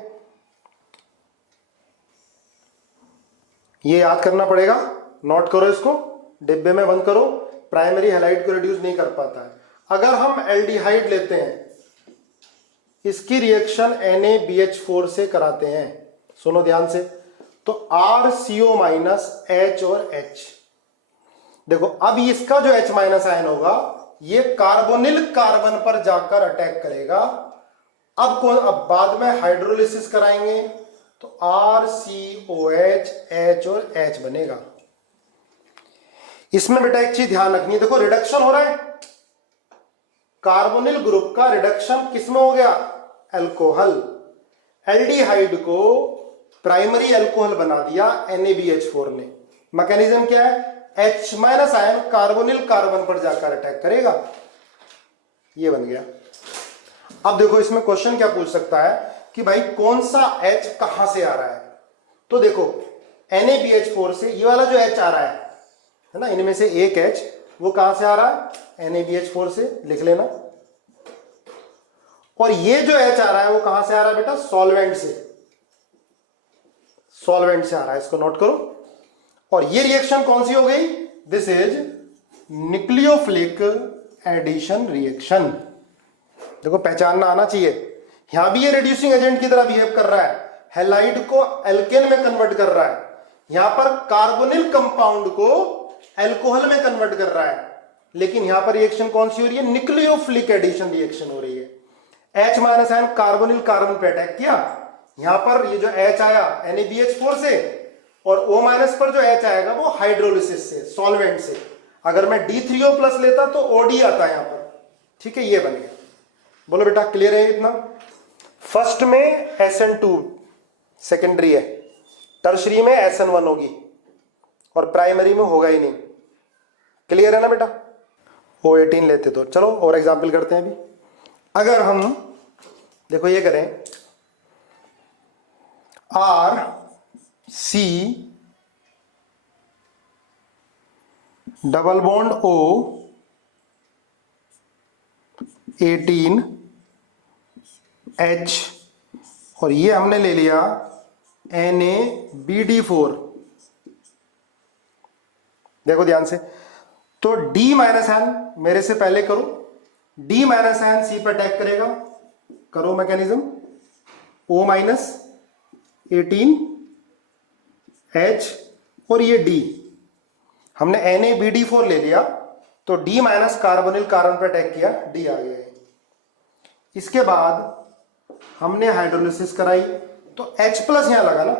ये याद करना पड़ेगा, नोट करो इसको, डिब्बे में बंद करो। प्राइमरी हैलाइड को रिड्यूस नहीं कर पाता है। अगर हम एल्डिहाइड लेते हैं, इसकी रिएक्शन NaBH4 से कराते हैं, सुनो ध्यान से, तो RCO माइनस H और H। देखो अब इसका जो H माइनस आयन होगा ये कार्बोनिल कार्बन पर जाकर अटैक करेगा। अब बाद में हाइड्रोलिसिस कराएंगे तो RCOH H और H बनेगा। इसमें बेटा एक चीज ध्यान रखनी है, देखो रिडक्शन हो रहा है, कार्बोनिल ग्रुप का रिडक्शन किसमें हो गया, अल्कोहल। एल्डिहाइड को प्राइमरी अल्कोहल बना दिया NaBH4 ने। मैकेनिज्म क्या है, H minus ion carbonyl carbon पर जाकर अटैक करेगा, ये बन गया। अब देखो इसमें क्वेश्चन क्या पूछ सकता है कि भाई कौन सा H कहां से आ रहा है। तो देखो NaBH4 से ये वाला जो H आ रहा है ना, इनमें से एक H वो कहां से आ रहा है, NaBH4 से, लिख लेना। और ये जो H आ रहा है वो कहां से आ रहा है बेटा, सॉल्वेंट से, सॉल्वेंट से आ रहा है, इसको नोट करो। और ये रिएक्शन कौन सी हो गई, this is nucleophilic addition reaction. देखो पहचानना आना चाहिए, यहां भी ये रिड्यूसिंग एजेंट की तरह बिहेव कर रहा है, हैलाइड को एल्केन में कन्वर्ट कर रहा है, यहां पर कार्बोनिल कंपाउंड को एल्कोहल में कन्वर्ट कर रहा है। लेकिन यहां पर रिएक्शन कौन सी हो रही है, न्यूक्लियोफिलिक एडिशन रिएक्शन हो रही है। H minus ion carbonyl carbon पे अटैक किया, यहां पर ये जो H आया NaBH4 से, और O माइनस पर जो H आएगा वो हाइड्रोलिसिस से, सॉल्वेंट से। अगर मैं D3O प्लस लेता तो OD आता है यहां पर। ठीक है, ये बन गया। बोलो बेटा क्लियर है इतना। फर्स्ट में SN2 सेकेंडरी है, टर्शरी में SN1 होगी, और प्राइमरी में होगा ही नहीं। क्लियर है ना बेटा। O18 लेते तो चलो और एग्जाम्पल करते हैं अभी। अगर हम देखो ये करें, RC double bond O 18 H, और ये हमने ले लिया NaBD4। देखो ध्यान से, तो D माइनस आयन मेरे से पहले करो, D माइनस आयन C पर अटैक करेगा, करो मैकेनिज्म, O माइनस 18 H और ये D, हमने NaBD4 ले लिया, तो D माइनस कार्बोनिल कार्बन पर अटैक किया, D आ गया है। इसके बाद हमने हाइड्रोलिसिस कराई, तो H प्लस यहां लगा ना,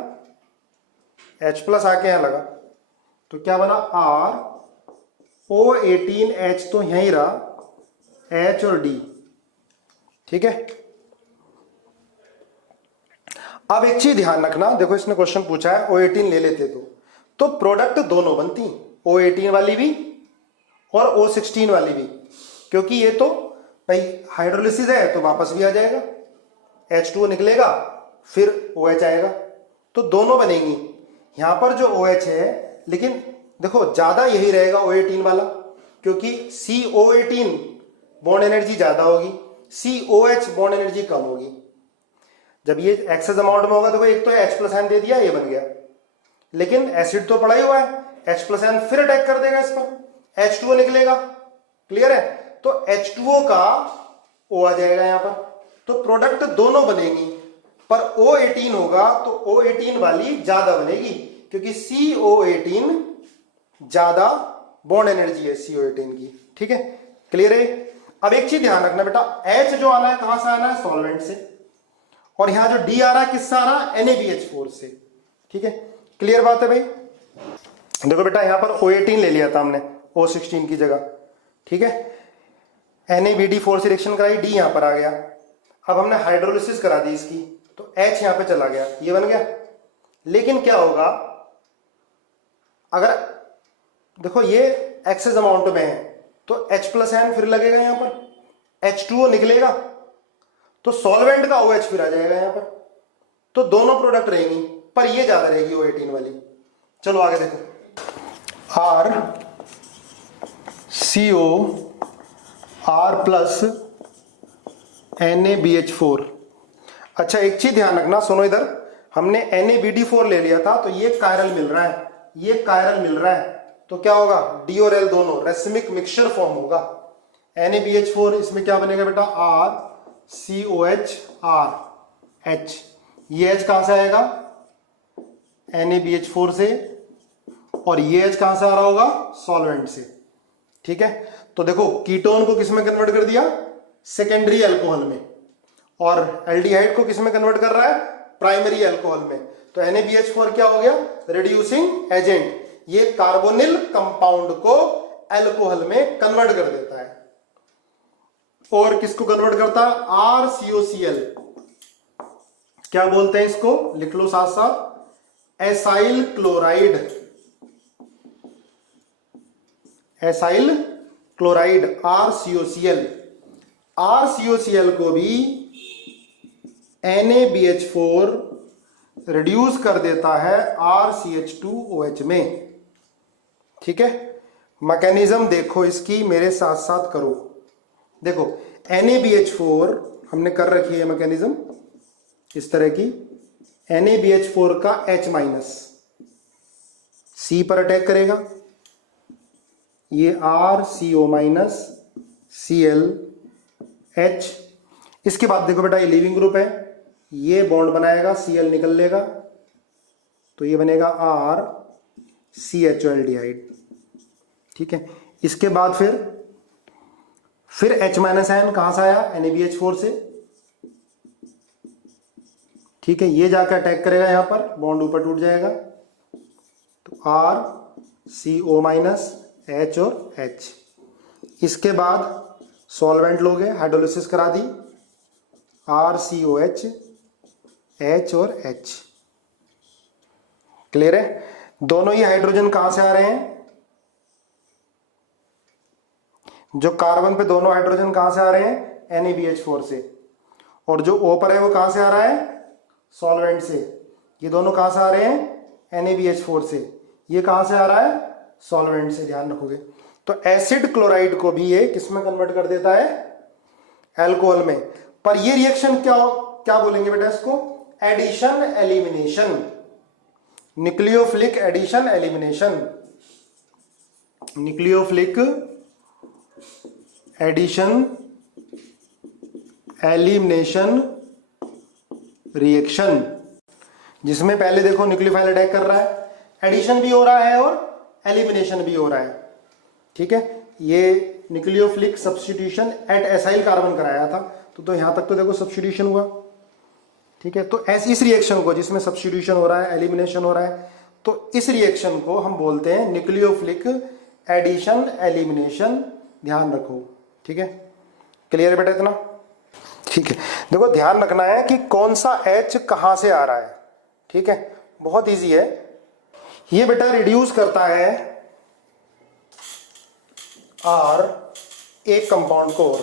H प्लस आके यहां लगा, तो क्या बना, RO18H तो यहीं रहा, H और D। ठीक है, अब एक चीज ध्यान रखना, देखो इसने क्वेश्चन पूछा है O18 ले लेते तो प्रोडक्ट दोनों बनती, O18 वाली भी और O16 वाली भी, क्योंकि ये तो भाई हाइड्रोलिसिस है तो वापस भी आ जाएगा, H2O निकलेगा फिर OH आएगा, तो दोनों बनेंगी। यहां पर जो OH है, लेकिन देखो ज्यादा यही रहेगा O18 वाला, क्योंकि CO18 बॉन्ड एनर्जी ज्यादा होगी, COH बॉन्ड एनर्जी कम होगी। जब ये एक्सेस अमाउंट में होगा, देखो एक तो H प्लस आयन दे दिया, ये बन गया, लेकिन एसिड तो पड़ा ही हुआ है, H प्लस आयन फिर अटैक कर देगा इस पर, H2O निकलेगा। क्लियर है, तो H2O का O आ जाएगा यहां पर, तो प्रोडक्ट दोनों बनेगी, पर O18 होगा तो O18 वाली ज्यादा बनेगी, क्योंकि CO18 ज्यादा बॉन्ड एनर्जी है CO18 की। ठीक है, क्लियर है। अब एक चीज ध्यान रखना बेटा, H जो आना है कहां से आना है, सॉल्वेंट से, और यहां जो D आ रहा है किससे आ रहा है, NaBH4 से। ठीक है, क्लियर बात है भाई। देखो बेटा यहां पर O18 ले लिया था हमने O16 की जगह, ठीक है, NaBD4 से रिएक्शन कराई, D यहां पर आ गया। अब हमने हाइड्रोलिसिस करा दी इसकी, तो H यहां पे चला गया, ये बन गया। लेकिन क्या होगा, अगर देखो ये एक्सेस अमाउंट में है, तो H+N फिर लगेगा यहां पर, H2O निकलेगा तो सॉल्वेंट का OH फिर आ जाएगा यहां पर, तो दोनों प्रोडक्ट रहेंगी, पर ये ज्यादा रहेगी O18 वाली। चलो आगे देखो, RCO R प्लस NaBH4। अच्छा एक चीज ध्यान रखना, सुनो इधर, हमने NaBD4 ले लिया था तो ये कायरल मिल रहा है, ये कायरल मिल रहा है, तो क्या होगा, D और L दोनों रेसिमिक मिक्सचर फॉर्म होगा। NaBH4 इसमें क्या बनेगा बेटा, RCOH RH, ये H कहां से आएगा, NaBH4 से, और ये H कहां से आ रहा होगा, सॉल्वेंट से। ठीक है, तो देखो कीटोन को किस में कन्वर्ट कर दिया, सेकेंडरी अल्कोहल में, और एल्डिहाइड को किस में कन्वर्ट कर रहा है, प्राइमरी अल्कोहल में। तो NaBH4 क्या हो गया, रिड्यूसिंग एजेंट, ये कार्बोनिल कंपाउंड को अल्कोहल में कन्वर्ट कर देता है। और किसको कन्वर्ट करता है, RCOCl, क्या बोलते हैं इसको, लिख लो साथ साथ, acyl chloride, acyl chloride RCOCl। RCOCl को भी NaBH4 रिड्यूस कर देता है RCH2OH में। ठीक है, मैकेनिज्म देखो इसकी, मेरे साथ साथ करो। देखो NaBH4 हमने कर रखी है मैकेनिज्म इस तरह की, NaBH4 का H- C पर अटैक करेगा, ये RCO- ClH। इसके बाद देखो बेटा ये लीविंग ग्रुप है, ये बॉन्ड बनाएगा, Cl निकल लेगा, तो ये बनेगा RCHO एल्डिहाइड। ठीक है, इसके बाद फिर H-N कहां से आया, NaBH4 से। ठीक है, ये जाकर अटैक करेगा यहां पर, बॉन्ड ऊपर टूट जाएगा, तो RCO- H और H। इसके बाद सॉल्वेंट लोगे, हाइड्रोलिसिस करा दी, RCOH H और H। क्लियर है, दोनों ही हाइड्रोजन कहां से आ रहे हैं, जो कार्बन पे दोनों हाइड्रोजन कहां से आ रहे हैं, NaBH4 से, और जो O पर है वो कहां से आ रहा है, सॉल्वेंट से। ये दोनों कहां से आ रहे हैं, NaBH4 से, ये कहां से आ रहा है, सॉल्वेंट से, ध्यान रखोगे। तो एसिड क्लोराइड को भी ये किस में कन्वर्ट कर देता है, अल्कोहल में। पर ये रिएक्शन क्या बोलेंगे बेटा इसको, addition elimination, nucleophilic addition elimination, nucleophilic addition elimination reaction, जिसमें पहले देखो न्यूक्लियोफाइल अटैक कर रहा है, एडिशन भी हो रहा है और एलिमिनेशन भी हो रहा है। ठीक है, ये nucleophilic substitution at acyl carbon कराया था, तो यहां तक तो देखो सब्स्टिट्यूशन हुआ। ठीक है, तो इस रिएक्शन को जिसमें सब्स्टिट्यूशन हो रहा है, एलिमिनेशन हो रहा है, तो इस रिएक्शन को हम बोलते हैं न्यूक्लियोफिलिक एडिशन एलिमिनेशन, ध्यान रखो। ठीक है, क्लियर है बेटा इतना। ठीक है, देखो ध्यान रखना है कि कौन सा H कहां से आ रहा है। ठीक है, बहुत इजी है, ये बेटा रिड्यूस करता है R एक कंपाउंड को,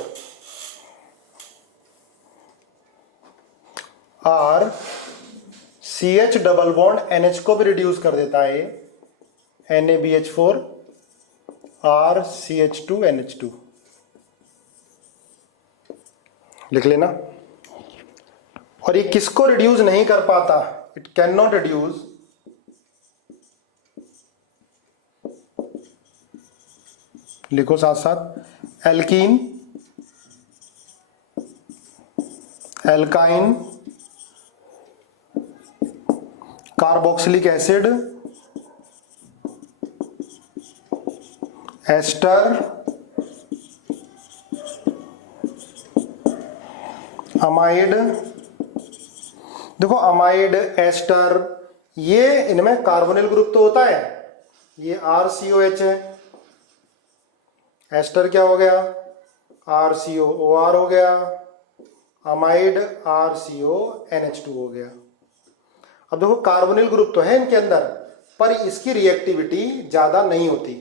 और CH डबल बॉन्ड NH को भी रिड्यूस कर देता है, NaBH4 RCH2 NH2, लिख लेना। और ये किसको रिड्यूस नहीं कर पाता, इट कैन नॉट रिड्यूस लिखो साथ साथ, alkene, alkyne, carboxylic acid, ester, amide. देखो अमाइड, एस्टर, ये इनमें कार्बोनिल ग्रुप तो होता है, ये RCOH है, एस्टर क्या हो गया, RCOOR हो गया, अमाइड RCONH2 हो गया। अब देखो कार्बोनिल ग्रुप तो है इनके अंदर, पर इसकी रिएक्टिविटी ज्यादा नहीं होती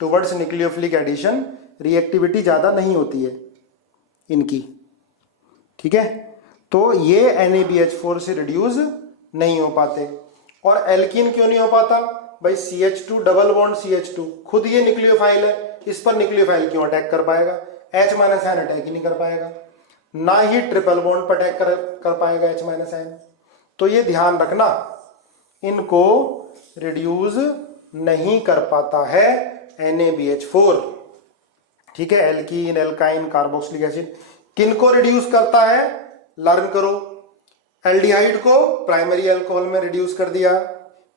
टुवर्ड्स न्यूक्लियोफिलिक एडिशन रिएक्टिविटी ज़्यादा नहीं होती है इनकी, ठीक है। तो ये NaBH4 से रिड्यूस नहीं हो पाते। और एल्कीन क्यों नहीं हो पाता भाई? CH2 डबल बॉन्ड CH2 खुद ये न्यूक्लियोफाइल है, इस पर न्यूक्लियोफाइल क्यों अटैक कर पाएगा? H- आयन अटैक ही नहीं कर पाएगा, ना ही ट्रिपल बॉन्ड पर अटैक कर पाएगा H- आयन। तो ये ध्यान रखना, इनको रिड्यूस नहीं कर पाता है NaBH4, ठीक है। एल्कीन, एल्काइन, कार्बोक्सिलिक एसिड किनको रिड्यूस करता है? लर्न करो। एल्डिहाइड को प्राइमरी अल्कोहल में रिड्यूस कर दिया,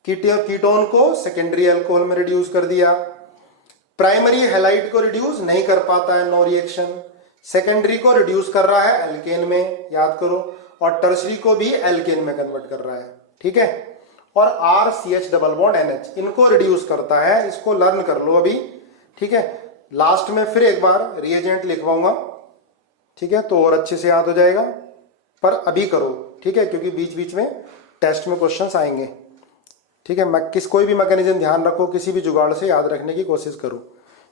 कीटोन को सेकेंडरी अल्कोहल में रिड्यूस कर दिया। प्राइमरी हैलाइड को रिड्यूस नहीं कर पाता है, नो रिएक्शन। सेकेंडरी को रिड्यूस कर रहा है एल्केन में, याद करो। और टर्सरी को भी एल्केन में कन्वर्ट कर रहा है, ठीक है। और RCH डबल बॉन्ड NH इनको रिड्यूस करता है, इसको लर्न कर लो अभी, ठीक है। लास्ट में फिर एक बार रिएजेंट लिखवाऊंगा, ठीक है, तो और अच्छे से याद हो जाएगा। पर अभी करो, ठीक है, क्योंकि बीच बीच में टेस्ट में क्वेश्चंस आएंगे, ठीक है। कोई भी मैकेनिज्म ध्यान रखो, किसी भी जुगाड़ से याद रखने की कोशिश करो,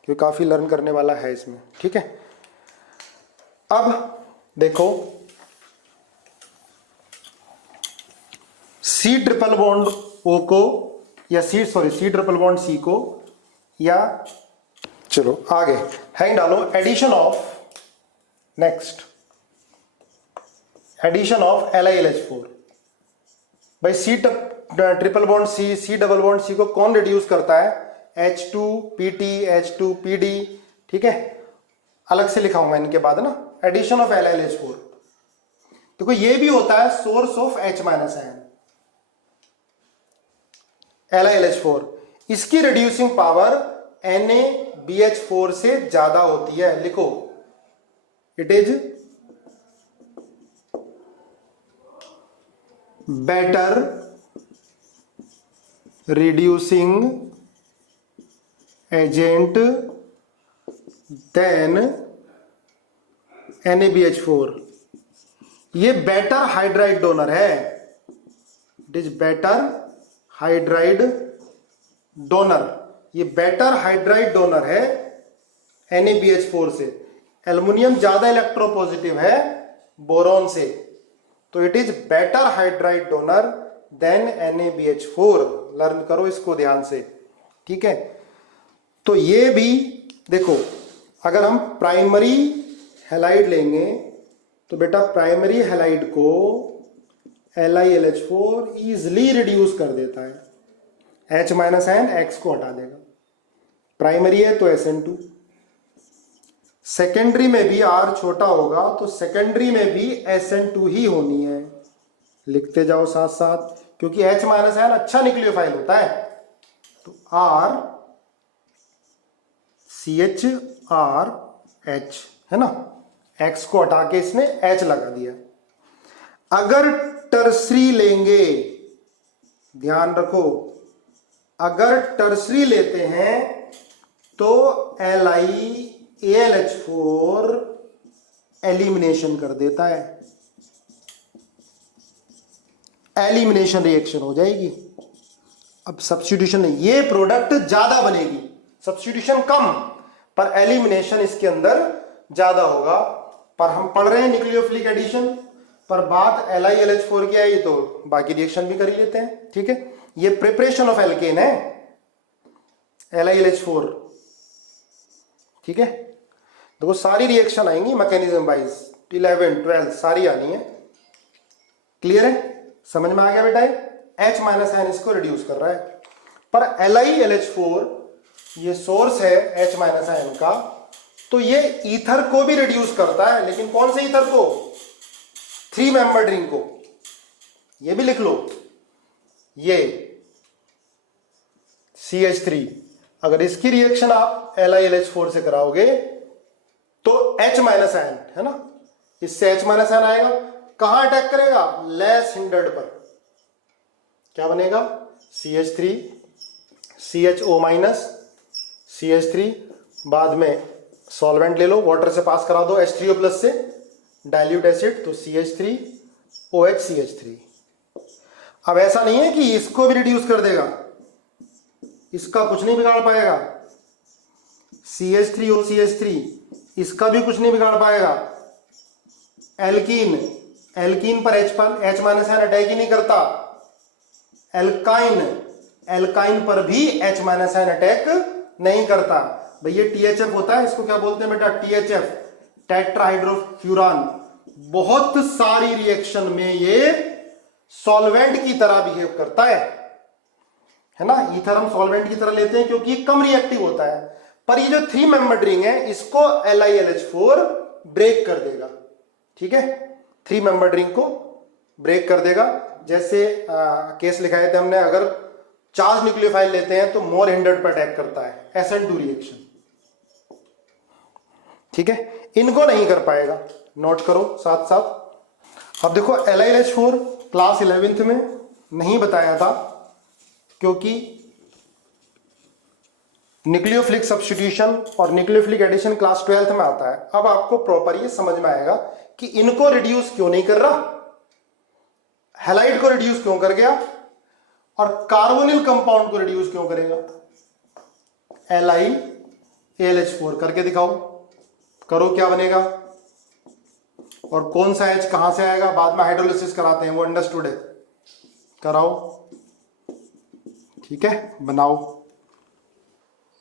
क्योंकि काफी लर्न करने वाला है इसमें, ठीक है। अब देखो, C ट्रिपल बॉन्ड O को या C ट्रिपल बॉन्ड C को, या चलो आगे हैंग डालो, addition of, next addition of LiLH4। भाई C triple bond C double bond C को कौन रिड्यूस करता है? H2PT, H2PD, ठीक है। अलग से लिखाऊंगा इनके बाद ना, एडिशन ऑफ LiLH4। देखो ये भी होता है source of H- ion, LiLH4। इसकी रिड्यूसिंग पावर NaBH4 से ज्यादा होती है, लिखो, it is better reducing agent than NaBH4। ये बेटर हाइड्राइड डोनर है, it is better hydride donor. ये बेटर हाइड्राइड डोनर है NaBH4 से। एल्युमिनियम ज्यादा इलेक्ट्रोपॉजिटिव है बोरॉन से, तो it is better hydride donor than NaBH4। Learn करो इसको ध्यान से, ठीक है। तो ये भी देखो, अगर हम प्राइमरी हैलाइड लेंगे तो बेटा प्राइमरी हैलाइड को LiLH4 इजिली रिड्यूस कर देता है। H- आयन X को हटा देगा, प्राइमरी है तो SN2। सेकेंडरी में भी R छोटा होगा तो सेकेंडरी में भी SN2 ही होनी है, लिखते जाओ साथ साथ, क्योंकि H- आयन अच्छा न्यूक्लियोफाइल होता है। तो R CH R H है ना, X को हटा के इसने H लगा दिया। अगर टर्सरी लेंगे, ध्यान रखो, अगर टर्सरी लेते हैं तो LiAlH4 एलिमिनेशन कर देता है, एलिमिनेशन रिएक्शन हो जाएगी। अब सब्स्टिट्यूशन नहीं, ये प्रोडक्ट ज्यादा बनेगी, सब्स्टिट्यूशन कम, पर एलिमिनेशन इसके अंदर ज्यादा होगा। पर हम पढ़ रहे हैं न्यूक्लियोफिलिक एडिशन, पर बात LiLH4 की आई तो बाकी रिएक्शन भी कर ही लेते हैं, ठीक है। ये प्रिपरेशन ऑफ एल्केन है LiLH4, ठीक है। देखो सारी रिएक्शन आएंगी मैकेनिज्म वाइज, 11, 12 सारी आनी है, क्लियर है, समझ में आ गया बेटा? H- आयन इसको रिड्यूस कर रहा है, पर LiLH4 ये सोर्स है H- आयन का, तो ये ईथर को भी रिड्यूस करता है, लेकिन कौन से ईथर को? 3 मेंबर रिंग को, ये भी लिख लो, ये CH3। अगर इसकी रिएक्शन आप LiLH4 से कराओगे तो H- आयन है ना, इससे H- आयन आएगा, कहां अटैक करेगा? लेस हिंडर्ड पर। क्या बनेगा? CH3 CHO- CH3, बाद में सॉल्वेंट ले लो, वाटर से पास करा दो H3O+ से, डाइल्यूट एसिड, तो CH3 OH CH3। अब ऐसा नहीं है कि इसको भी रिड्यूस कर देगा, इसका कुछ नहीं बिगाड़ पाएगा। CH3OCH3, इसका भी कुछ नहीं बिगाड़ पाएगा। एल्कीन, एल्कीन पर H माइनस आयन अटैक ही नहीं करता। एल्काइन, एल्काइन पर भी H माइनस आयन अटैक नहीं करता। भैया THF होता है, इसको क्या बोलते हैं बेटा? THF, टेट्राहाइड्रोफ्यूरान। बहुत सारी रिएक्शन में ये सॉल्वेंट की तरह बिहेव करता है ना। ईथर हम सॉल्वेंट की तरह लेते हैं क्योंकि कम रिएक्टिव होता है, पर ये जो 3 मेंबर्ड रिंग है इसको LiLH4 ब्रेक कर देगा। ठीक है, 3 मेंबर्ड रिंग को ब्रेक कर देगा। जैसे केस लिखाए थे हमने, अगर चार्ज न्यूक्लियोफाइल लेते हैं तो मोर हिंडर्ड पर अटैक करता है, SN2 रिएक्शन। ठीक है, इनको नहीं कर पाएगा, नोट करो साथ साथ। अब देखो LiLH4 क्लास 11th में नहीं बताया था क्योंकि न्यूक्लियोफिलिक सब्स्टिट्यूशन और न्यूक्लियोफिलिक एडिशन क्लास 12th में आता है। अब आपको प्रॉपर ये समझ में आएगा कि इनको रिड्यूस क्यों नहीं कर रहा, हैलाइड को रिड्यूस क्यों कर गया, और कार्बोनिल कंपाउंड को रिड्यूस क्यों करेगा। LiAlH4 करके दिखाओ, करो क्या बनेगा, और कौन सा H कहां से आएगा, बाद में हाइड्रोलिसिस कराते हैं, वो अंडरस्टूड है, कराओ। ठीक है, बनाओ।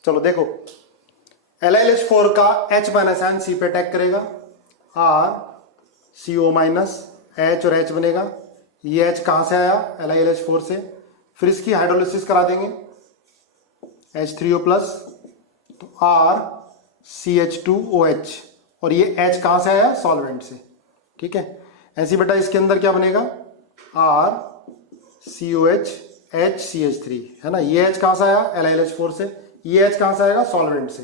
चलो देखो, LiLH4 का H माइनस आयन C पे अटैक करेगा, R CO माइनस H और H बनेगा। ये H कहां से आया? LiLH4 से। फिर इसकी हाइड्रोलिसिस करा देंगे, H3O प्लस, तो R CH2OH, और ये H कहां से आया? सॉल्वेंट से। ठीक है, ऐसी बेटा इसके अंदर क्या बनेगा? R COH HCH3, है ना। ये H कहां से आया? LiLH4 से। ये H कहां से आएगा? सॉल्वेंट से।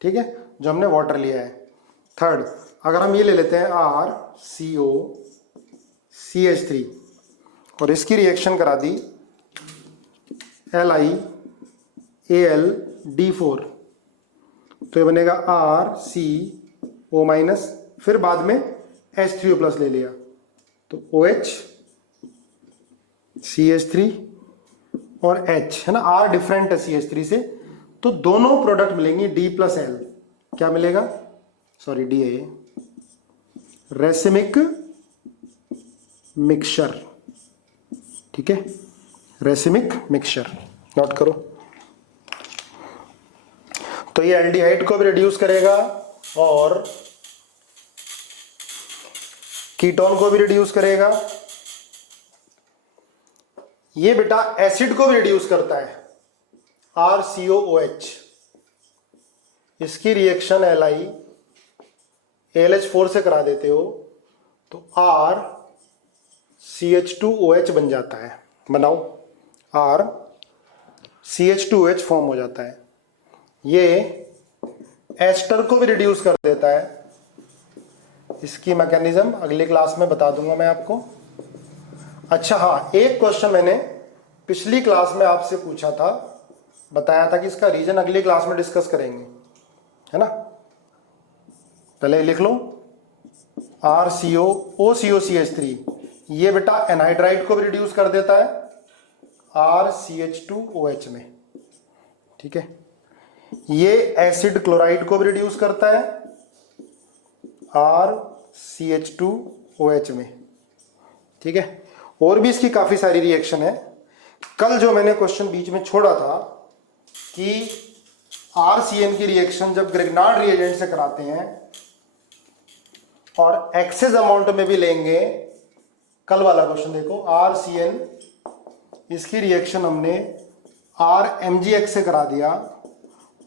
ठीक है, जो हमने वाटर लिया है। थर्ड, अगर हम ये ले लेते हैं R CO CH3 और इसकी रिएक्शन करा दी LiAlD4, तो ये बनेगा R CO माइनस, फिर बाद में H3O प्लस ले लिया, तो OH CH3 और H, है ना। R डिफरेंट है CH3 से, तो दोनों प्रोडक्ट मिलेंगे D प्लस L। क्या मिलेगा? सॉरी, D है ये, रेसिमिक मिक्सचर। ठीक है, रेसिमिक मिक्सचर, नोट करो। तो ये एल्डिहाइड को भी रिड्यूस करेगा और कीटोन को भी रिड्यूस करेगा। ये बेटा एसिड को भी रिड्यूस करता है, RCOOH। इसकी रिएक्शन LiAlH4 से करा देते हो तो R CH2OH बन जाता है। बनाओ, R CH2OH फॉर्म हो जाता है। ये एस्टर को भी रिड्यूस कर देता है। इसकी मैकेनिज्म अगली क्लास में बता दूंगा मैं आपको। अच्छा हाँ, एक क्वेश्चन मैंने पिछली क्लास में आपसे पूछा था, बताया था कि इसका रीजन अगली क्लास में डिस्कस करेंगे, है ना। पहले लिख लो, RCOOCH3, ये बेटा एनहाइड्राइड को भी रिड्यूस कर देता है RCH2OH में। ठीक है, ये एसिड क्लोराइड को भी रिड्यूस करता है RCH2OH में। ठीक है, और भी इसकी काफी सारी रिएक्शन है। कल जो मैंने क्वेश्चन बीच में छोड़ा था कि RCN की रिएक्शन जब ग्रिग्नार्ड रिएजेंट से कराते हैं और एक्सेस अमाउंट में भी लेंगे, कल वाला क्वेश्चन देखो, RCN इसकी रिएक्शन हमने RMgX से करा दिया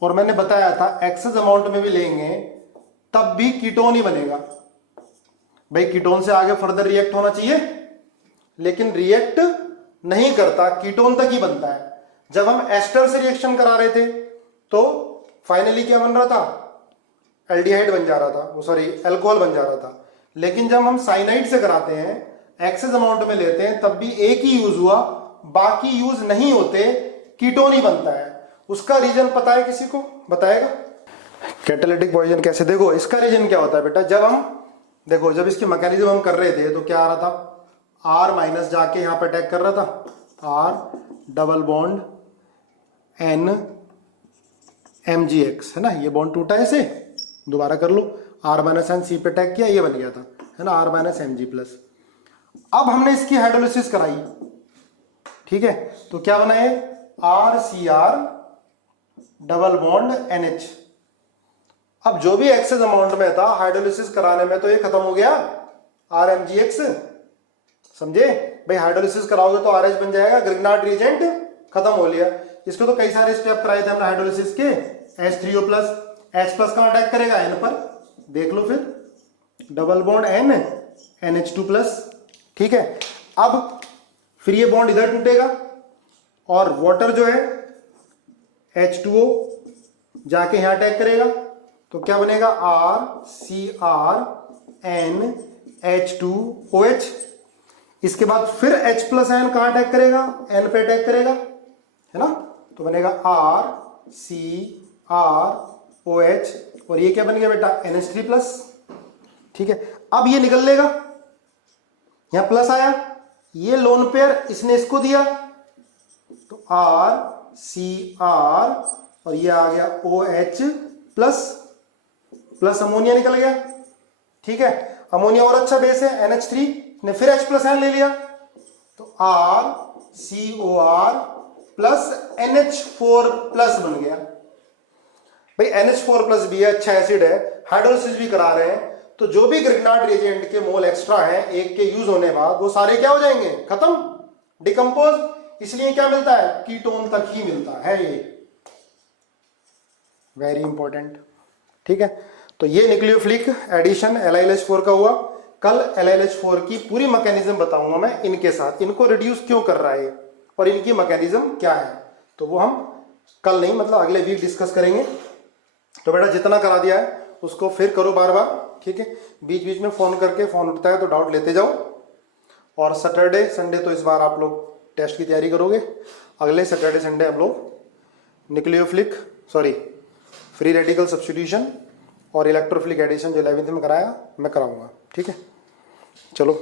और मैंने बताया था एक्सेस अमाउंट में भी लेंगे तब भी कीटोन ही बनेगा। भाई कीटोन से आगे फर्दर रिएक्ट होना चाहिए, लेकिन रिएक्ट नहीं करता, कीटोन तक ही बनता है। जब हम एस्टर से रिएक्शन करा रहे थे तो फाइनली क्या बन रहा था? एल्डिहाइड बन जा रहा था, वो सॉरी अल्कोहल बन जा रहा था। लेकिन जब हम साइनाइड से कराते हैं, एक्सेस अमाउंट में लेते हैं, तब भी एक ही यूज हुआ, बाकी यूज नहीं होते, कीटोन ही बनता है। उसका रीजन पता है किसी को? बताएगा? कैटालिटिक पॉइजन कैसे? देखो इसका रीजन क्या होता है बेटा, जब हम देखो जब इसकी मैकेनिज्म हम कर रहे थे तो क्या आ रहा था? R माइनस जाके यहां पर अटैक कर रहा था, R डबल बॉन्ड MgX, है ना, ये बॉन्ड टूटा है, इसे दोबारा कर लो, R माइनस एन सी पे अटैक किया, ये बन गया था, है ना, R माइनस Mg प्लस। अब हमने इसकी हाइड्रोलिसिस कराई, ठीक है, तो क्या बना है, RCr डबल बॉन्ड NH। अब जो भी एक्सेस अमाउंट में था हाइड्रोलिसिस कराने में तो ये खत्म हो गया RMgX, समझे भाई, हाइड्रोलिसिस कराओगे तो RH बन जाएगा, ग्रिग्नार्ड रिएजेंट खत्म हो लिया। इसको तो कई सारे स्टेप कराए थे हमने हाइड्रोलिसिस के, H3O प्लस, H प्लस कहां अटैक करेगा, N पर, देख लो फिर, double bond N NH2 plus, ठीक है। अब फिर ये बॉन्ड इधर टूटेगा और वाटर जो है H2O जाके यहां अटैक करेगा, तो क्या बनेगा, RCrNH2OH। इसके बाद फिर H प्लस आयन कहां अटैक करेगा, N पे अटैक करेगा, है ना, तो बनेगा RCrOH, और ये क्या बन गया बेटा, NH3 प्लस, ठीक है। अब ये निकल लेगा, यहां प्लस आया, ये लोन पेयर इसने इसको दिया, तो RCr, और ये आ गया OH प्लस, प्लस अमोनिया निकल गया, ठीक है। अमोनिया और अच्छा बेस है, NH3 ने फिर H प्लस आयन ले लिया, तो RCOR प्लस NH4 प्लस बन गया। भाई NH4 प्लस भी है, अच्छा एसिड है, हाइड्रोलिसिस भी करा रहे हैं, तो जो भी ग्रिग्नार्ड रिएजेंट के मोल एक्स्ट्रा है एक के यूज होने बाद वो सारे क्या हो जाएंगे, खत्म, डिकम्पोज। इसलिए क्या मिलता है, कीटोन तक ही मिलता है, ये वेरी इंपॉर्टेंट, ठीक है। तो ये न्यूक्लियोफिलिक एडिशन LiLH4 का हुआ। कल LiLH4 की पूरी मैकेनिज्म बताऊंगा मैं इनके साथ, इनको रिड्यूस क्यों कर रहा है और इनकी मैकेनिज्म क्या है, तो वो हम कल नहीं मतलब अगले वीक डिस्कस करेंगे। तो बेटा जितना करा दिया है उसको फिर करो बार बार, ठीक है, बीच बीच में फोन करके, फोन उठता है तो डाउट लेते जाओ। और सैटरडे संडे तो इस बार आप लोग टेस्ट की तैयारी करोगे, अगले सैटरडे संडे हम लोग न्यूक्लियोफिलिक फ्री रेडिकल सब्स्टिट्यूशन और इलेक्ट्रोफिलिक एडिशन जो 11th में कराया मैं कराऊंगा, ठीक है। चलो